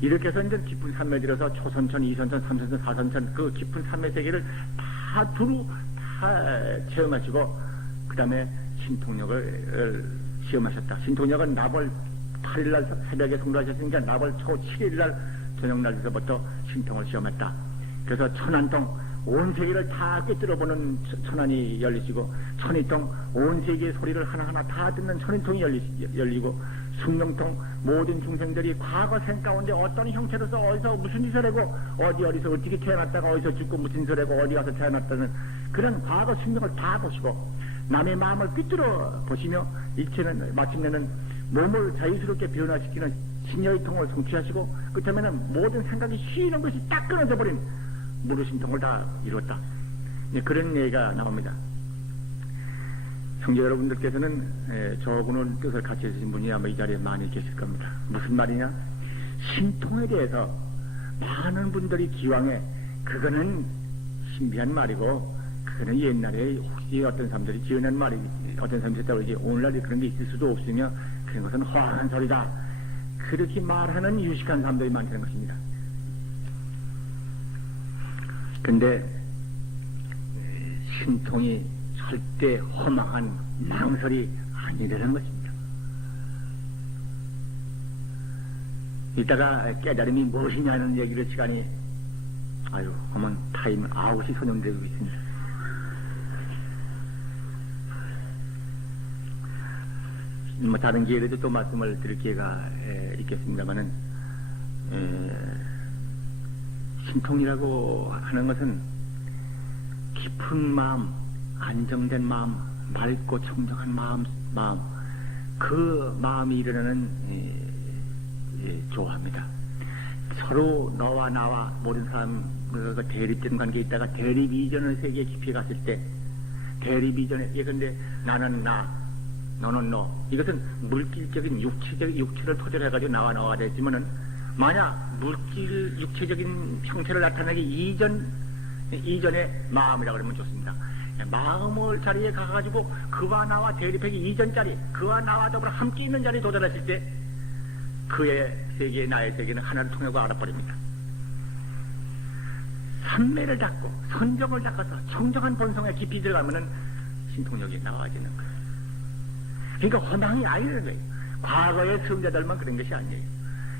이렇게 해서 이제 깊은 산매에 들어서 초선천, 이선천, 삼선천, 사선천 그 깊은 산매 세계를 다 체험하시고 그 다음에 신통력을 시험하셨다. 신통력은 나벌 8일날 새벽에 성불하셨으니까 나벌 초 7일날 저녁날에서부터 신통을 시험했다. 그래서 천안통 온 세계를 다 꿰뚫어보는 천안이 열리시고 천이통 온 세계의 소리를 하나하나 다 듣는 천이통이 열리고 숙명통 모든 중생들이 과거 생 가운데 어떤 형태로서 어디서 무슨 짓을 하고 어디서 어떻게 태어났다가 어디서 죽고 무슨 짓을 하고 어디 가서 태어났다는 그런 과거 숙명을 다 보시고 남의 마음을 꿰뚫어 보시며 일체는 마침내는 몸을 자유스럽게 변화시키는 신여의 통을 성취하시고 끝에는 모든 생각이 쉬는 것이 딱 끊어져 버린 무르신통을 다 이뤘다. 그런 얘기가 나옵니다. 형제 여러분들께서는 저분은 뜻을 같이 해주신 분이 아마 이 자리에 많이 계실 겁니다. 무슨 말이냐? 신통에 대해서 많은 분들이 기왕에 그거는 신비한 말이고 그거는 옛날에 혹시 어떤 사람들이 지어낸 말이 어떤 사람이 했다고 그러지 오늘날 그런 게 있을 수도 없으며 그런 것은 허황한 소리다. 그렇게 말하는 유식한 사람들이 많다는 것입니다. 근데 신통이 절대 허망한 망설이 아니라는 것입니다. 이따가 깨달음이 무엇이냐는 얘기를 시간이 험한 타임 아웃이 선정되고 있습니다. 뭐 다른 기회에도 또 말씀을 드릴 기회가 있겠습니다만은 신통이라고 하는 것은 깊은 마음, 안정된 마음, 맑고 청정한 마음, 그 마음이 일어나는 조화입니다. 서로 너와 나와 모든 사람과 대립된 관계에 있다가 대립 이전의 세계에 깊이 갔을 때 대립 이전에 예컨대 나는 나, 너는 너, 이것은 물질적인 육체를 토대로 해가지고 나와 되지만은 만약 물질 육체적인 형태를 나타내기 이전의 마음이라고 그러면 좋습니다. 마음을 자리에 가가지고 그와 나와 대립하기 이전 자리, 그와 나와 더불어 함께 있는 자리에 도달했을 때 그의 세계, 나의 세계는 하나를 통하고 알아버립니다. 삼매를 닦고 선정을 닦아서 청정한 본성에 깊이 들어가면은 신통력이 나와지는 거예요. 그러니까 허망이 아니라는 거예요. 과거의 성자들만 그런 것이 아니에요.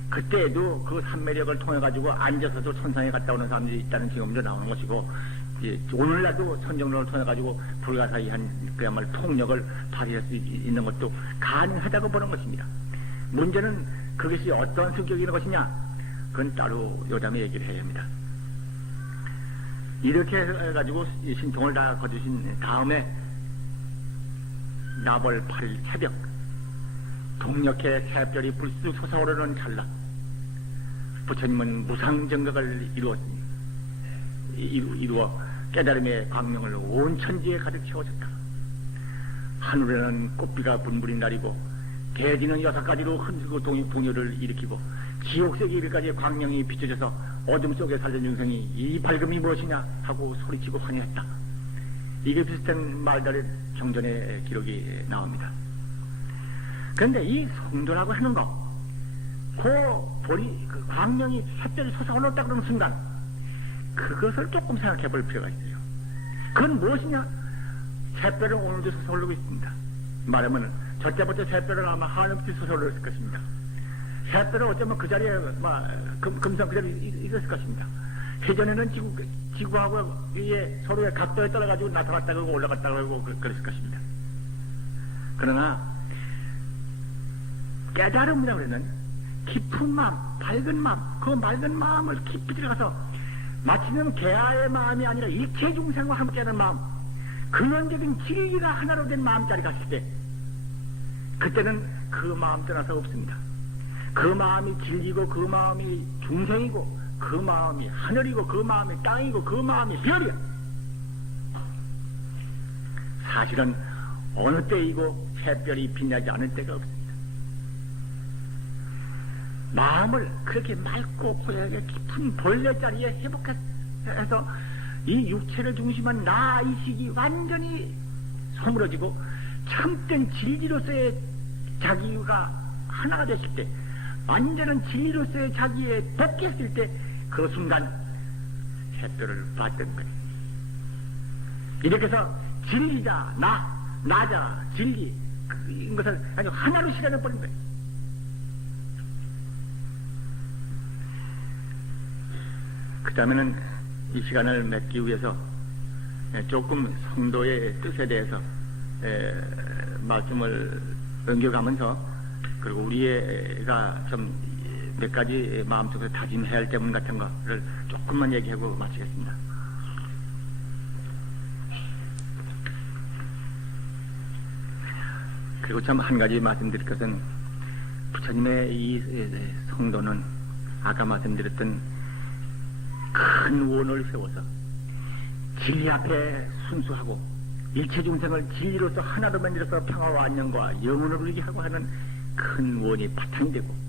그때에도 그 삼매력을 통해 가지고 앉아서도 천상에 갔다 오는 사람들이 있다는 경험도 나오는 것이고, 오늘날도 선정론을 통해 가지고 불가사의한 그야말로 통력을 발휘할 수 있는 것도 가능하다고 보는 것입니다. 문제는 그것이 어떤 성격인 것이냐, 그건 따로 요담에 얘기를 해야 합니다. 이렇게 해가지고 신통을 다 거두신 다음에 나벌 8일 새벽 동력해 새별이 불쑥 솟아오르는 찰나 부처님은 무상정각을 이루어 깨달음의 광명을 온 천지에 가득 채워졌다. 하늘에는 꽃비가 분분히 날이고 대지는 6가지로 흔들고 동요를 일으키고 지옥세계 이르까지 광명이 비춰져서 어둠 속에 살던 중생이 이 밝음이 무엇이냐 하고 소리치고 환희했다. 이게 비슷한 말들의 경전의 기록이 나옵니다. 그런데 이 성도라고 하는 것, 그 광명이 햇볕이 솟아올랐다 그러는 순간 그것을 조금 생각해 볼 필요가 있어요. 그건 무엇이냐? 햇볕은 오늘도 솟아오르고 있습니다. 말하면 저때부터 햇볕은 아마 하늘빛이 솟아올랐을 것입니다. 햇볕은 어쩌면 그 자리에 금성 그 자리에 있었을 것입니다. 예전에는 지구하고 위에 서로의 각도에 따라가지고 나타났다 그러고 올라갔다 그러고 그랬을 것입니다. 그러나 깨달음이라고 하는 깊은 마음, 밝은 마음, 그 맑은 마음을 깊이 들어가서 마치는 개아의 마음이 아니라 일체 중생과 함께하는 마음, 근원적인 진리가 하나로 된 마음자리 갔을 때 그때는 그 마음 떠나서 없습니다. 그 마음이 진리고 그 마음이 중생이고 그 마음이 하늘이고 그 마음이 땅이고 그 마음이 별이야. 사실은 어느 때이고 햇별이 빛나지 않을 때가 없습니다. 마음을 그렇게 맑고 고요하게 깊은 본래 자리에 회복해서 이 육체를 중심한 나의식이 완전히 소물어지고 참된 진리로서의 자기가 하나가 됐을 때, 완전한 진리로서의 자기에 복귀했을 때 그 순간 햇볕을 봤던 거예요. 이렇게 해서 진리자, 나자, 진리, 이것을 아주 하나로 실현해버린 거예요. 그 다음에는 이 시간을 맺기 위해서 조금 성도의 뜻에 대해서 말씀을 옮겨가면서, 그리고 우리가 좀 몇 가지 마음속에 다짐해야 할 때문 같은 거를 조금만 얘기하고 마치겠습니다. 그리고 참 한 가지 말씀드릴 것은, 부처님의 이 성도는 아까 말씀드렸던 큰 원을 세워서 진리 앞에 순수하고 일체 중생을 진리로서 하나로 만들어서 평화와 안녕과 영혼을 누리게 하고 하는 큰 원이 바탕이 되고,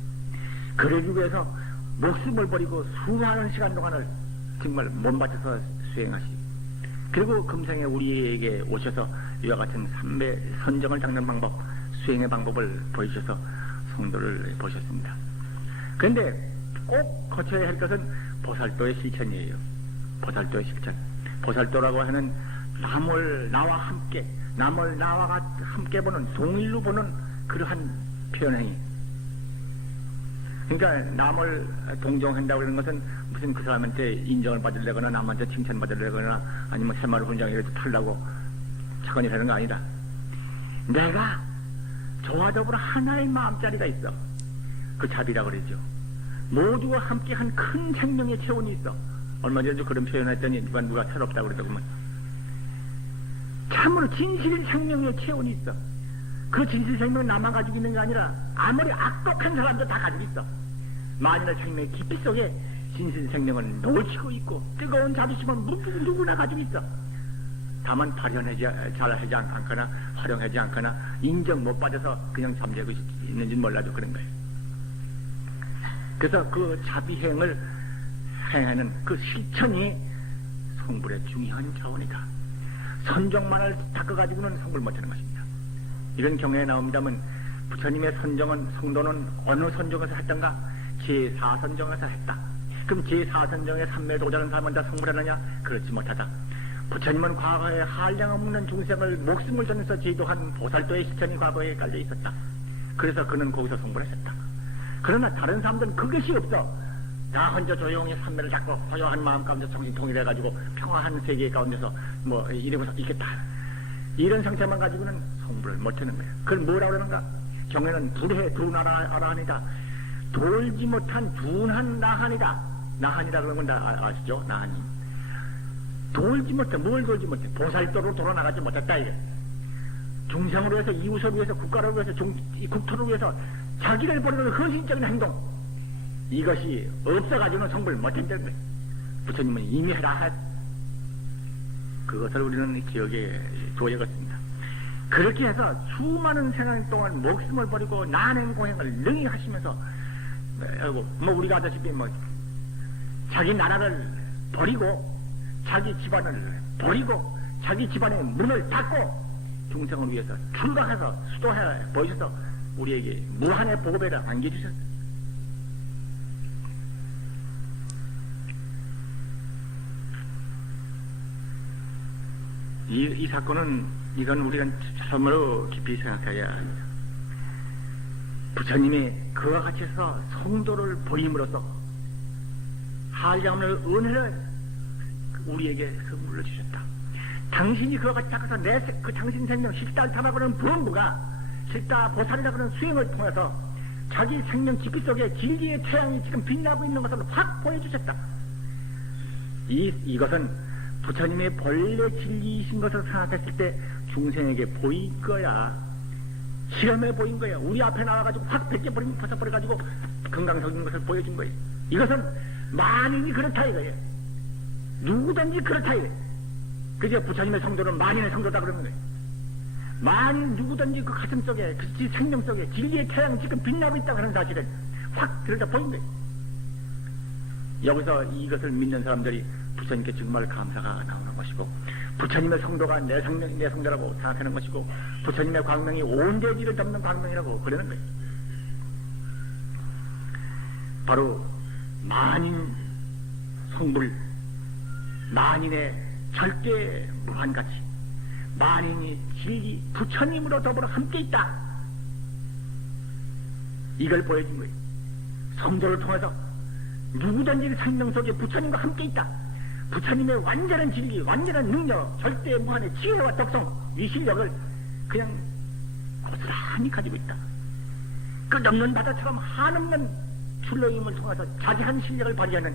그러기 위해서 목숨을 버리고 수많은 시간 동안을 정말 몸바쳐서 수행하시고, 그리고 금생에 우리에게 오셔서 이와 같은 삼매 선정을 닦는 방법, 수행의 방법을 보여주셔서 성도를 보셨습니다. 그런데 꼭 거쳐야 할 것은 보살도의 실천이에요. 보살도의 실천. 보살도라고 하는 남을 나와 함께, 남을 나와 함께 보는, 동일로 보는 그러한 표현행위. 그러니까 남을 동정한다고 그러는 것은 무슨 그 사람한테 인정을 받으려거나 남한테 칭찬받으려거나 아니면 새마을 훈장이라도 타려고 차관이라는 거 아니다. 내가 저와 더불어 하나의 마음자리가 있어. 그 자비라고 그러죠. 모두와 함께한 큰 생명의 체온이 있어. 얼마 전에도 그런 표현했더니 누가 새롭다고 그러더구먼. 참으로 진실 생명의 체온이 있어. 그 진실 생명은 나만 가지고 있는 게 아니라 아무리 악독한 사람도 다 가지고 있어. 만인의 생명의 깊이 속에 진실 생명은 넘치고 있고 뜨거운 자비심은 누구나 가지고 있어. 다만 잘하지 않거나 활용하지 않거나 인정 못 받아서 그냥 잠재고 있는지는 몰라도 그런 거예요. 그래서 그 자비행을 행하는 그 실천이 성불의 중요한 차원이다. 선정만을 닦아가지고는 성불 못하는 것입니다. 이런 경우에 나옵니다만 부처님의 선정은 성도는 어느 선정에서 했던가? 제4선정에서 했다. 그럼 제4선정에 삼매에 도전하는 사람은 다 성불하느냐? 그렇지 못하다. 부처님은 과거에 한량 없는 중생을 목숨을 전해서 제도한 보살도의 실천이 과거에 깔려 있었다. 그래서 그는 거기서 성불했었다. 그러나 다른 사람들은 그것이 없어. 다 혼자 조용히 삼매를 잡고 고요한 마음 가운데 정신 통일해가지고 평화한 세계 가운데서 뭐 이러면서 있겠다. 이런 상태만 가지고는 성불을 못하는 거야. 그걸 뭐라고 그러는가? 경에는 불해 두 나라하니다. 돌지 못한 둔한 나한이다. 나한이라 그런 건 다 아시죠? 나한이. 돌지 못해. 뭘 돌지 못해? 보살도로 돌아나가지 못했다 이게. 중생으로 해서 이웃을 위해서 국가를 위해서 국토를 위해서 자기를 버리는 헌신적인 행동. 이것이 없어가지고는 성불 못한다는 거예요. 부처님은 이미 해라 할. 그것을 우리는 기억에 둬야겠습니다. 그렇게 해서 수많은 생활 동안 목숨을 버리고 난행공행을 능히 하시면서 뭐 우리가 아다시피 뭐 자기 나라를 버리고 자기 집안을 버리고 자기 집안의 문을 닫고 중생을 위해서 출가해서 수도해 보이셔서 우리에게 무한의 복업에다 안겨주셨어요. 이 사건은 이건 우리가 참으로 깊이 생각해야 합니다. 부처님이 그와 같이 해서 성도를 보임으로써 한량없는 은혜를 우리에게 선물로 주셨다. 당신이 그와 같이 닦아서 그 당신 생명 식달탐하고 하는 부원부가 식다 보살이라고 하는 수행을 통해서 자기 생명 깊이 속에 진리의 태양이 지금 빛나고 있는 것을 확 보여주셨다. 이것은 부처님의 본래 진리이신 것을 생각했을 때 중생에게 보인 거야. 실험해 보인 거야. 우리 앞에 나와가지고 확 벗어버려가지고 건강적인 것을 보여준 거예요. 이것은 만인이 그렇다 이거예요. 누구든지 그렇다 이거예요. 그저 부처님의 성도는 만인의 성도다 그러는 거예요. 만인 누구든지 그 가슴 속에 그 생명 속에 진리의 태양이 지금 빛나고 있다고 하는 사실은 확 들여다 보인 거예요. 여기서 이것을 믿는 사람들이 부처님께 정말 감사가 나오는 것이고 부처님의 성도가 내 성도라고 생각하는 것이고 부처님의 광명이 온 대지를 덮는 광명이라고 그러는 거예요. 바로 만인 성불, 만인의 절대 무한가치, 만인이 진리 부처님으로 더불어 함께 있다. 이걸 보여준 거예요. 성도를 통해서 누구든지 생명 속에 부처님과 함께 있다. 부처님의 완전한 진리, 완전한 능력, 절대 무한의 지혜와 덕성, 위실력을 그냥 고스란히 가지고 있다. 끝없는 바다처럼 한없는 출렁임을 통해서 자세한 실력을 발휘하는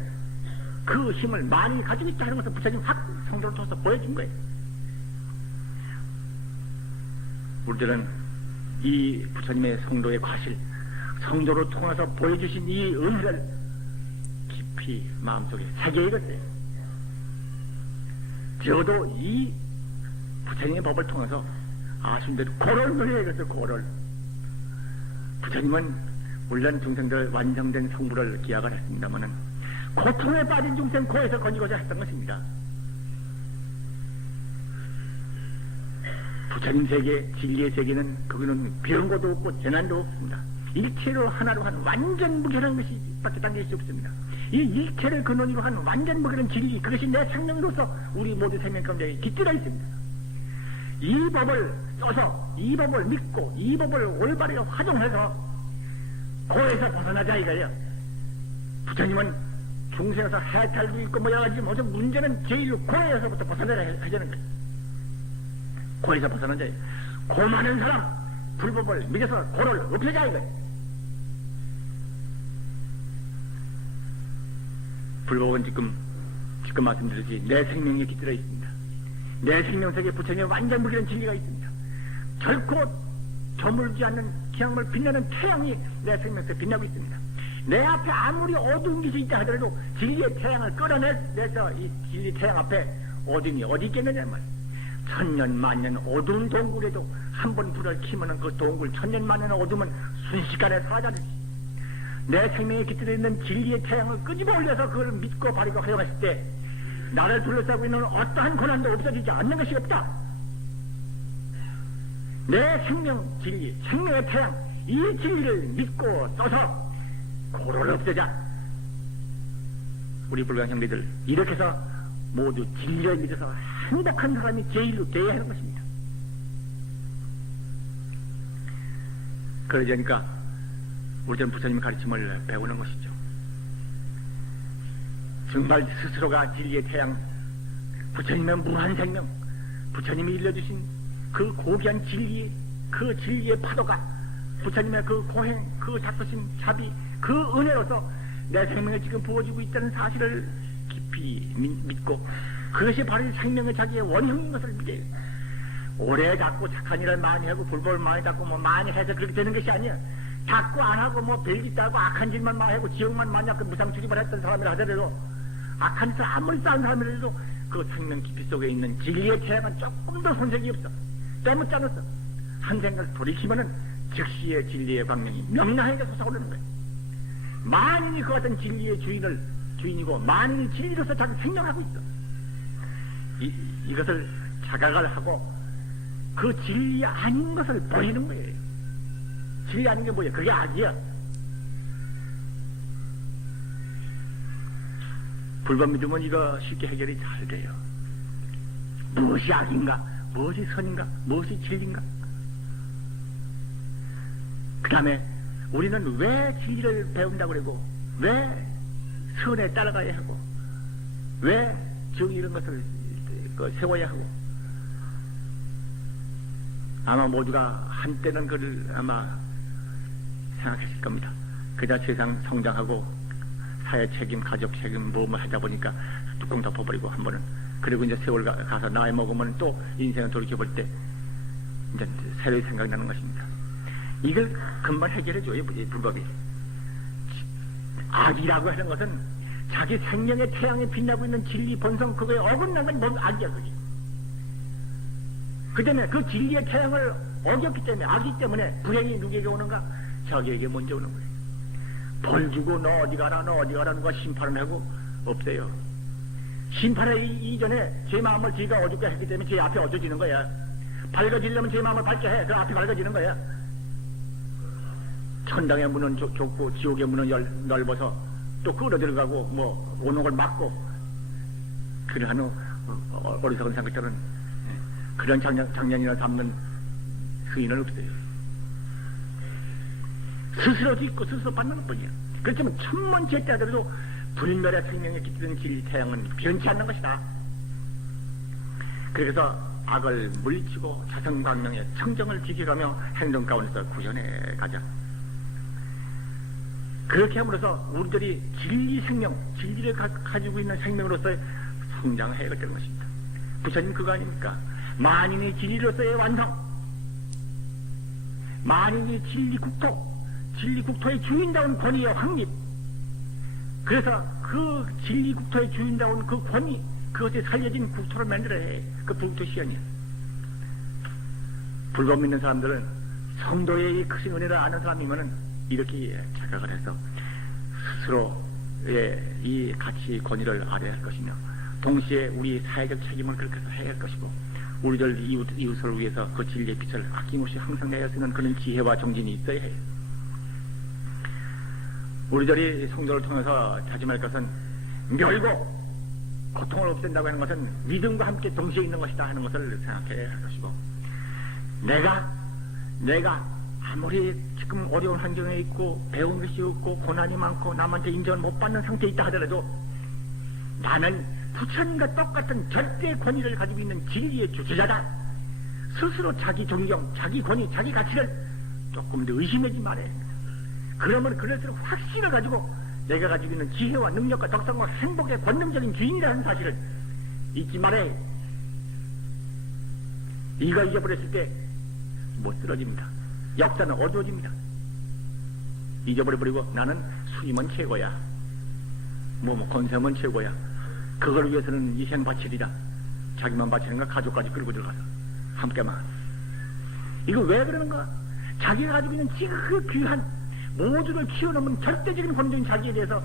그 힘을 많이 가지고 있다 하는 것을 부처님 확 성도를 통해서 보여준 거예요. 우리들은 이 부처님의 성도의 과실, 성도를 통해서 보여주신 이 은혜를 깊이 마음속에 새겨야겠어요. 저도 이 부처님의 법을 통해서 아신대로 고를 누려야겠어요. 고를. 부처님은 물론 중생들 완성된 성불을 기약을 했습니다마는 고통에 빠진 중생 고에서 건지고자 했던 것입니다. 부처님 세계, 진리의 세계는 거기는 병고도 없고 재난도 없습니다. 일체로 하나로 한 완전 무결한 것이 밖에 딴 것이 없습니다. 이 일체를 근원으로 한 완전 무결한 진리, 그것이 내 생명으로서 우리 모두 생명 가운데 깃들어 있습니다. 이 법을 써서 이 법을 믿고 이 법을 올바르게 활용해서 고에서 벗어나자 이거예요. 부처님은 중생에서 해탈도 있고 뭐 여러 가지 무슨 문제는 제일로 고에서부터 벗어나야 하자는 거예요. 고에서 벗어나자. 고 많은 사람 불법을 믿어서 고를 없애자 이거예요. 불법은 지금 말씀드렸지 내 생명에 깃들어 있습니다. 내 생명 속에 부처님의 완전 무기는 진리가 있습니다. 결코 저물지 않는 기왕을 빛나는 태양이 내 생명 속에 빛나고 있습니다. 내 앞에 아무리 어두운 것이 있다 하더라도 진리의 태양을 끌어내서 이 진리 태양 앞에 어둠이 어디 있겠느냐 말이야. 천년 만년 어두운 동굴에도 한 번 불을 켜면 그 동굴 천년 만년 어둠은 순식간에 사라지지. 내 생명에 깃들어 있는 진리의 태양을 끄집어 올려서 그걸 믿고 바르고 활용했을 때 나를 둘러싸고 있는 어떠한 고난도 없어지지 않는 것이 없다. 내 생명 진리, 생명의 태양, 이 진리를 믿고 써서 고를 없애자. 우리 불강 형제들 이렇게 해서 모두 진리를 믿어서 행복한 사람이 제일로 되어야 하는 것입니다. 그러니까 우리는 부처님의 가르침을 배우는 것이죠. 정말 스스로가 진리의 태양, 부처님의 무한 생명, 부처님이 일러주신 그 고귀한 진리, 그 진리의 파도가 부처님의 그 고행, 그 닦으신 자비, 그 은혜로서 내 생명에 지금 부어지고 있다는 사실을 깊이 믿고 그것이 바로 생명의 자기의 원형인 것을 믿어요. 오래 닦고 착한 일을 많이 하고 불법을 많이 닦고 뭐 많이 해서 그렇게 되는 것이 아니야. 닦고 안 하고 뭐 별짓 따고 악한 짓만 많이 하고 지옥만 많이 하고 무상투집을 했던 사람이라 하더라도 악한 짓을 아무리 쌓은 사람이라도 그 생명 깊이 속에 있는 진리의 태양은 조금 더 손색이 없어. 때묻지 않았어. 한 생각 돌이키면은 즉시의 진리의 광명이 명랑하게 솟아오르는 거예요. 만인이 그 어떤 진리의 주인이고 만인이 진리로서 자기 생명하고 있어. 이것을 자각을 하고 그 진리 아닌 것을 버리는 거예요. 진리 아닌 게 뭐야? 그게 악이야. 불법 믿으면 이거 쉽게 해결이 잘 돼요. 무엇이 악인가? 무엇이 선인가? 무엇이 진리인가? 그 다음에 우리는 왜 진리를 배운다고 그러고 왜 선에 따라가야 하고 왜 정의 이런 것을 세워야 하고 아마 모두가 한때는 그를 아마 생각했을 겁니다. 그자 세상 성장하고 사회 책임, 가족 책임 뭐뭐 하다 보니까 뚜껑 덮어버리고 한 번은 그리고 이제 세월 가서 나이 먹으면 또 인생을 돌이켜볼 때 이제 새로이 생각이 나는 것입니다. 이걸 금방 해결해줘요, 불법이. 악이라고 하는 것은 자기 생명의 태양에 빛나고 있는 진리 본성 그거에 어긋난 건 뭔 악이야, 그게. 그 때문에 그 진리의 태양을 어겼기 때문에 악이기 때문에 불행이 누구에게 오는가? 자기에게 먼저 오는 거예요. 벌 주고 너 어디 가라 누가 심판을 하고 없어요. 심판하기 이전에 제 마음을 지가 어둡게 했기 때문에 제 앞에 어두워지는 거야. 밝아지려면 제 마음을 밝게 해. 그 앞이 밝아지는 거야. 천당의 문은 좁고 지옥의 문은 넓어서 또 끌어 들어가고 뭐 오는 걸 막고 그러한 어리석은 생각들은 그런 장년이나 삼는 수인은 없어요. 스스로도 있고 스스로 받는 것뿐이야. 그렇지만 천문제 때 하더라도 불멸의 생명에 깃든 진리 태양은 변치 않는 것이다. 그래서 악을 물리치고 자성광명의 청정을 지켜가며 행동 가운데서 구현해 가자. 그렇게 함으로써 우리들이 진리 생명, 진리를 가지고 있는 생명으로서 성장해야 되는 것입니다. 부처님 그거 아닙니까? 만인이 진리로서의 완성, 만인이 진리국토의 주인다운 권위의 확립. 그래서 그 진리국토의 주인다운 그 권위, 그것이 살려진 국토를 만들어야 해. 그 국토 시연이야. 불법 믿는 사람들은 성도의 이 크신 은혜를 아는 사람이면은 이렇게 착각을 해서 스스로의 이 가치 권위를 알아야 할 것이며 동시에 우리 사회적 책임을 그렇게 해야 할 것이고 우리들 이웃을 위해서 그 진리의 빛을 아낌없이 항상 내어 쓰는 그런 지혜와 정진이 있어야 해요. 우리들이 성도를 통해서 다짐할 것은 멸고 고통을 없앤다고 하는 것은 믿음과 함께 동시에 있는 것이다 하는 것을 생각해야 할 것이고, 내가 아무리 지금 어려운 환경에 있고 배운 것이 없고 고난이 많고 남한테 인정을 못 받는 상태에 있다 하더라도 나는 부처님과 똑같은 절대 권위를 가지고 있는 진리의 주체자다. 스스로 자기 존경, 자기 권위, 자기 가치를 조금 더 의심하지 말아야 합니다. 그러면 그럴수록 확신을 가지고 내가 가지고 있는 지혜와 능력과 덕성과 행복의 권능적인 주인이라는 사실을 잊지 말아야 해요. 이거 잊어버렸을 때 못 쓰러집니다. 역사는 어두워집니다. 잊어버려버리고 나는 수임은 최고야. 건세면 최고야. 그걸 위해서는 이생 바치리라. 자기만 바치는가 가족까지 끌고 들어가서 함께만. 이거 왜 그러는가? 자기가 가지고 있는 그 귀한 모두를 키워놓은 절대적인 권위인 자기에 대해서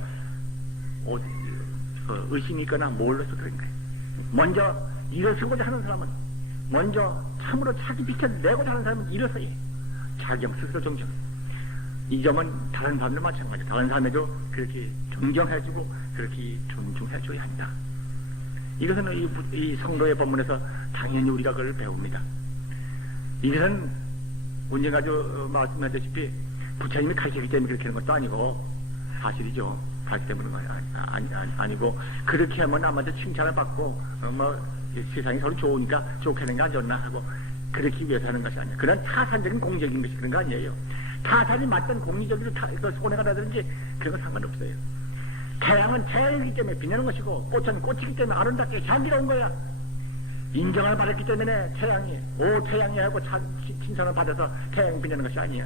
의심이 있거나 몰라서 그런 거예요. 먼저 일어서고자 하는 사람은, 먼저 참으로 자기 빛을 내고자 하는 사람은 일어서야 해요. 자경 스스로 존경. 이 점은 다른 사람들 마찬가지예요. 다른 사람에도 그렇게 존경해주고 그렇게 존중해줘야 한다. 이것은 이 성도의 법문에서 당연히 우리가 그걸 배웁니다. 이것은 언젠가 말씀하셨다시피 부처님이 가르치기 때문에 그렇게 하는 것도 아니고 사실이죠. 가르치기 때문에 아니고 그렇게 하면 아마도 칭찬을 받고 세상이 서로 좋으니까 좋게 하는 게 안 좋나 하고 그렇게 위해서 하는 것이 아니에요. 그런 타산적인 공적인 것이 그런 거 아니에요. 타산이 맞든 공리적으로 손해가 나든지 그런 건 상관없어요. 태양은 태양이기 때문에 빛나는 것이고 꽃은 꽃이기 때문에 아름답게 향기로운 거야. 인정을 받았기 때문에 태양이 태양이 하고 칭찬을 받아서 태양이 빛나는 것이 아니야.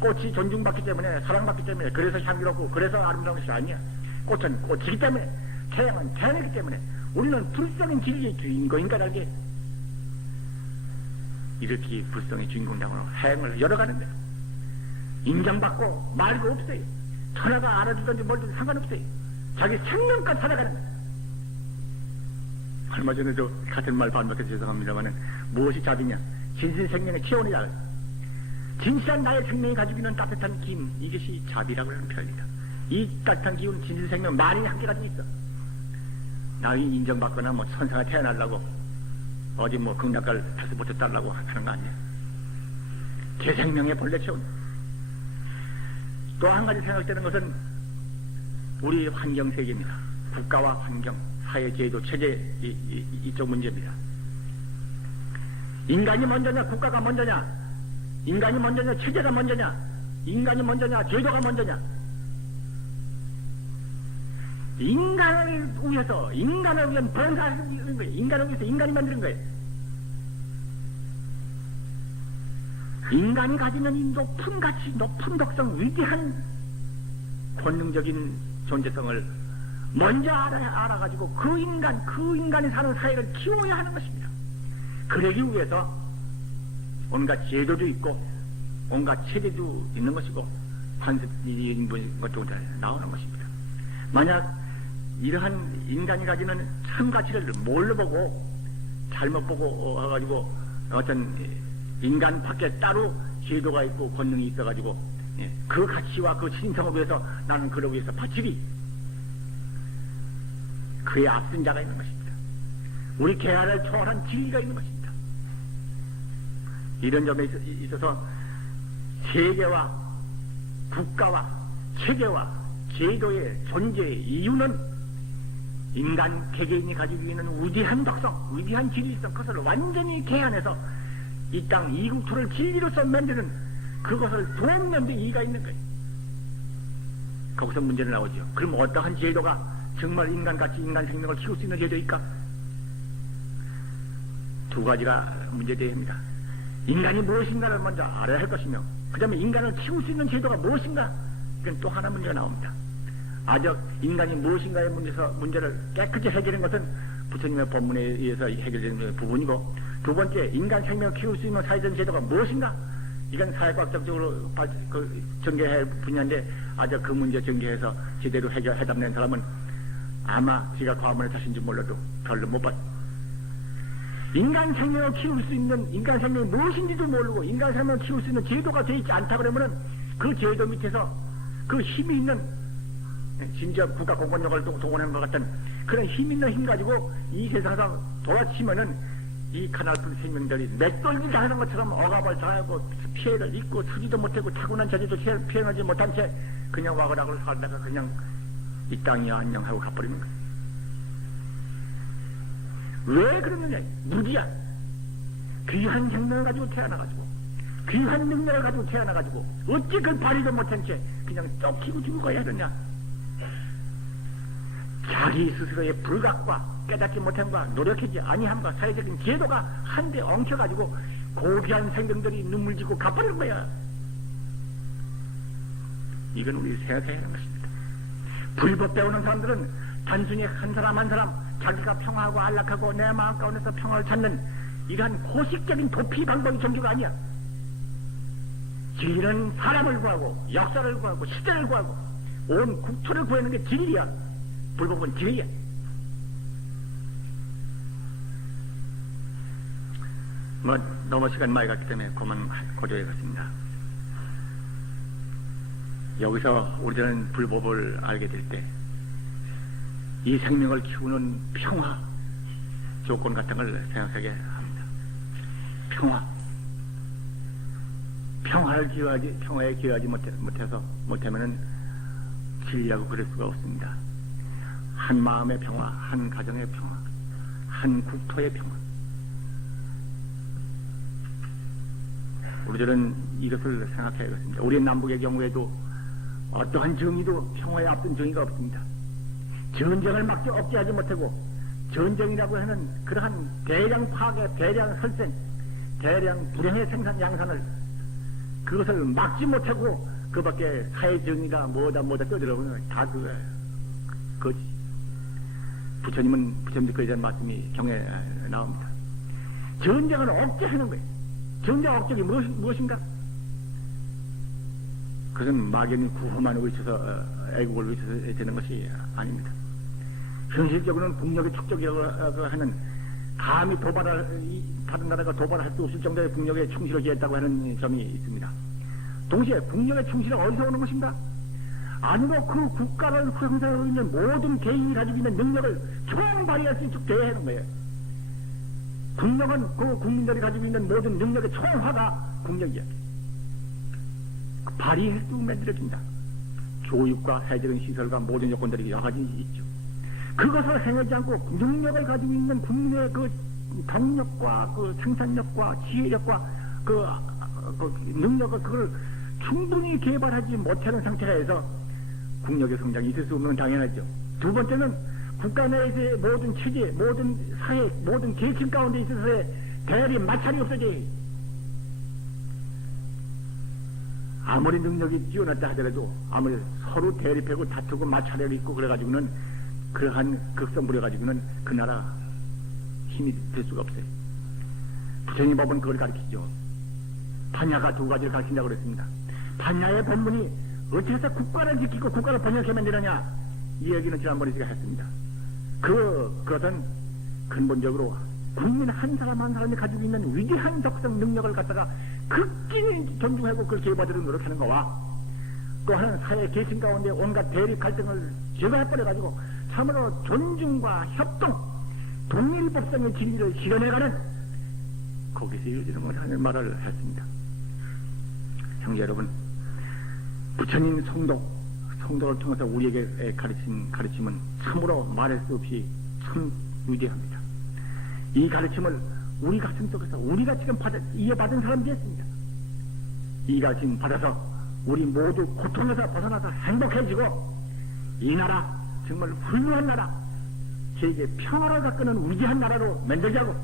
꽃이 존중받기 때문에 사랑받기 때문에 그래서 향기롭고 그래서 아름다운 것이 아니야. 꽃은 꽃이기 때문에 태양은 태양이기 때문에 우리는 불성인 진리의 주인공인가 달게 이렇게 불성의 주인공이라고 행을 열어가는데 인정받고 말고 없어요. 천하가 알아주든지 뭘든지 상관없어요. 자기 생명까지 살아가는 거예요. 얼마 전에도 같은 말 반복해서 죄송합니다만은 무엇이 자비냐? 진실생명의 기원이다. 진실한 나의 생명이 가지고 있는 따뜻한 기운, 이것이 자비라고 하는 표현이다. 이 따뜻한 기운, 진실생명 만인이 함께 가지고 있어. 나이 인정받거나 선상에 태어나려고 어디 극락갈 패스포트 달라고 하는 거 아니야. 제 생명의 본래 체온. 또 한 가지 생각되는 것은 우리 환경 세계입니다. 국가와 환경, 사회 제도, 체제 이쪽 문제입니다. 인간이 먼저냐, 국가가 먼저냐, 인간이 먼저냐, 체제가 먼저냐, 인간이 먼저냐, 제도가 먼저냐. 인간을 위해서, 인간을 위한 번사를 이루는 거예요. 인간을 위해서 인간이 만드는 거예요. 인간이 가지는 이 높은 가치, 높은 덕성, 위대한 권능적인 존재성을 먼저 알아가지고 그 인간이 사는 사회를 키워야 하는 것입니다. 그러기 위해서 온갖 제도도 있고 온갖 체제도 있는 것이고 관습적인 것도 나오는 것입니다. 만약 이러한 인간이 가지는 참 가치를 뭘로 보고 잘못 보고 와가지고 어떤 인간 밖에 따로 제도가 있고 권능이 있어가지고 그 가치와 그 신성을 위해서 나는 그러기 위해서 바치리 그에 앞선 자가 있는 것입니다. 우리 계하를 초월한 진리가 있는 것입니다. 이런 점에 있어서 세계와 국가와 체계와 제도의 존재의 이유는 인간 개개인이 가지고 있는 위대한 덕성, 위대한 진리성, 그것을 완전히 개한해서 이 땅 이국토를 진리로서 만드는 그것을 도움는 데 이의가 있는 거예요. 거기서 문제는 나오죠. 그럼 어떠한 제도가 정말 인간같이 인간 생명을 키울 수 있는 제도일까? 두 가지가 문제되어야 합니다. 인간이 무엇인가를 먼저 알아야 할 것이며 그 다음에 인간을 키울 수 있는 제도가 무엇인가? 그건 또 하나 문제가 나옵니다. 아직 인간이 무엇인가의 문제를 깨끗이 해결하는 것은 부처님의 법문에 의해서 해결되는 부분이고, 두 번째, 인간 생명을 키울 수 있는 사회적 제도가 무엇인가? 이건 사회과학적으로 전개해야 할 분야인데 아직 그 문제 전개해서 제대로 해답낸 사람은 아마 지가 과문에 타신지 몰라도 별로 못 봤어요. 인간 생명을 키울 수 있는 인간 생명이 무엇인지도 모르고 인간 생명을 키울 수 있는 제도가 되어 있지 않다 그러면은 그 제도 밑에서 그 힘이 있는 진짜 국가 공권력을 동원하는 것 같은 그런 힘 있는 힘 가지고 이 세상에서 돌아치면은 이 가난한 생명들이 맥돌기 당하는 것처럼 억압을 당하고 피해를 입고 서지도 못하고 타고난 자리도 피해나지 못한 채 그냥 와그락을 살다가 그냥 이 땅이 안녕하고 가버리는 거야. 왜 그러느냐? 무지야. 귀한 생명을 가지고 태어나가지고 귀한 능력을 가지고 태어나가지고 어찌 그걸 발휘도 못한 채 그냥 쫓기고 죽어야 하느냐? 자기 스스로의 불각과 깨닫지 못함과 노력하지 아니함과 사회적인 제도가 한데 엉켜가지고 고귀한 생명들이 눈물 짓고 가버리는 거야. 이건 우리 생각해야 하는 것입니다. 불법 배우는 사람들은 단순히 한 사람 한 사람 자기가 평화하고 안락하고 내 마음 가운데서 평화를 찾는 이러한 고식적인 도피 방법이 종교가 아니야. 진리는 사람을 구하고 역사를 구하고 시대를 구하고 온 국토를 구하는 게 진리야. 불법은 진리야. 너무 시간 많이 갔기 때문에 그만 고조해야겠습니다. 여기서 우리들은 불법을 알게 될 때 이 생명을 키우는 평화 조건 같은 걸 생각하게 합니다. 평화에 기여하지 못하면은 진리하고 그럴 수가 없습니다. 한 마음의 평화, 한 가정의 평화, 한 국토의 평화. 우리들은 이것을 생각해야겠습니다. 우리 남북의 경우에도 어떠한 정의도 평화에 앞선 정의가 없습니다. 전쟁을 억제하지 못하고 전쟁이라고 하는 그러한 대량 파괴, 대량 설생, 대량 불행의 생산 양산을 그것을 막지 못하고 그 밖에 사회정의가 뭐다 떠들어보면 다 그거지. 부처님들 그에 대한 말씀이 경에 나옵니다. 전쟁을 억제하는 거예요. 전쟁 억제이 무엇인가? 그것은 막연히 구호만 외쳐서 애국을 외쳐서 되는 것이 아닙니다. 현실적으로는 국력의 축적이라고 하는 감히 다른 나라가 도발할 수 없을 정도의 국력에 충실을 기했다고 하는 점이 있습니다. 동시에 국력의 충실은 어디서 오는 것인가? 아니고 그 국가를 형성하고 있는 모든 개인이 가지고 있는 능력을 총 발휘할 수 있도록 되어야 하는 거예요. 국력은 그 국민들이 가지고 있는 모든 능력의 총화가 국력이야. 발휘할 수 만들어진다. 교육과 사회적인 시설과 모든 요건들이 여러 가지 있죠. 그것을 행하지 않고 능력을 가지고 있는 국민의 그 경력과 그 생산력과 지혜력과 그 능력을 그걸 충분히 개발하지 못하는 상태에서 국력의 성장이 있을 수 없는 건 당연하죠. 두 번째는 국가 내에서의 모든 체제, 모든 사회, 모든 계층 가운데 있어서의 대립 마찰이 없어져야 해. 아무리 능력이 뛰어났다 하더라도 아무리 서로 대립하고 다투고 마찰을 있고 그래가지고는 그러한 극성 부려가지고는 그 나라 힘이 될 수가 없어요. 부처님 법은 그걸 가르치죠. 판야가 두 가지를 가르친다고 그랬습니다. 판야의 본문이 어째서 국가를 지키고 국가를 번영하게 만드느냐, 이 얘기는 지난번에 제가 했습니다. 그것은 근본적으로 국민 한 사람 한 사람이 가지고 있는 위대한 적성 능력을 갖다가 극진히 존중하고 그걸 개발하도록 노력하는 거와, 또 하나는 사회 계층 가운데 온갖 대립 갈등을 제거해버려가지고 참으로 존중과 협동, 동일법성의 진리를 실현해가는 거기서 이루어지는 하는 말을 했습니다. 형제 여러분, 부처님 성도를 통해서 우리에게 가르친 가르침은 참으로 말할 수 없이 참 위대합니다. 이 가르침을 우리 가슴 속에서 우리가 지금 이어받은 사람들이 했습니다. 이 가르침 받아서 우리 모두 고통에서 벗어나서 행복해지고 이 나라 정말 훌륭한 나라, 세계 평화를 가꾸는 위대한 나라로 만들자고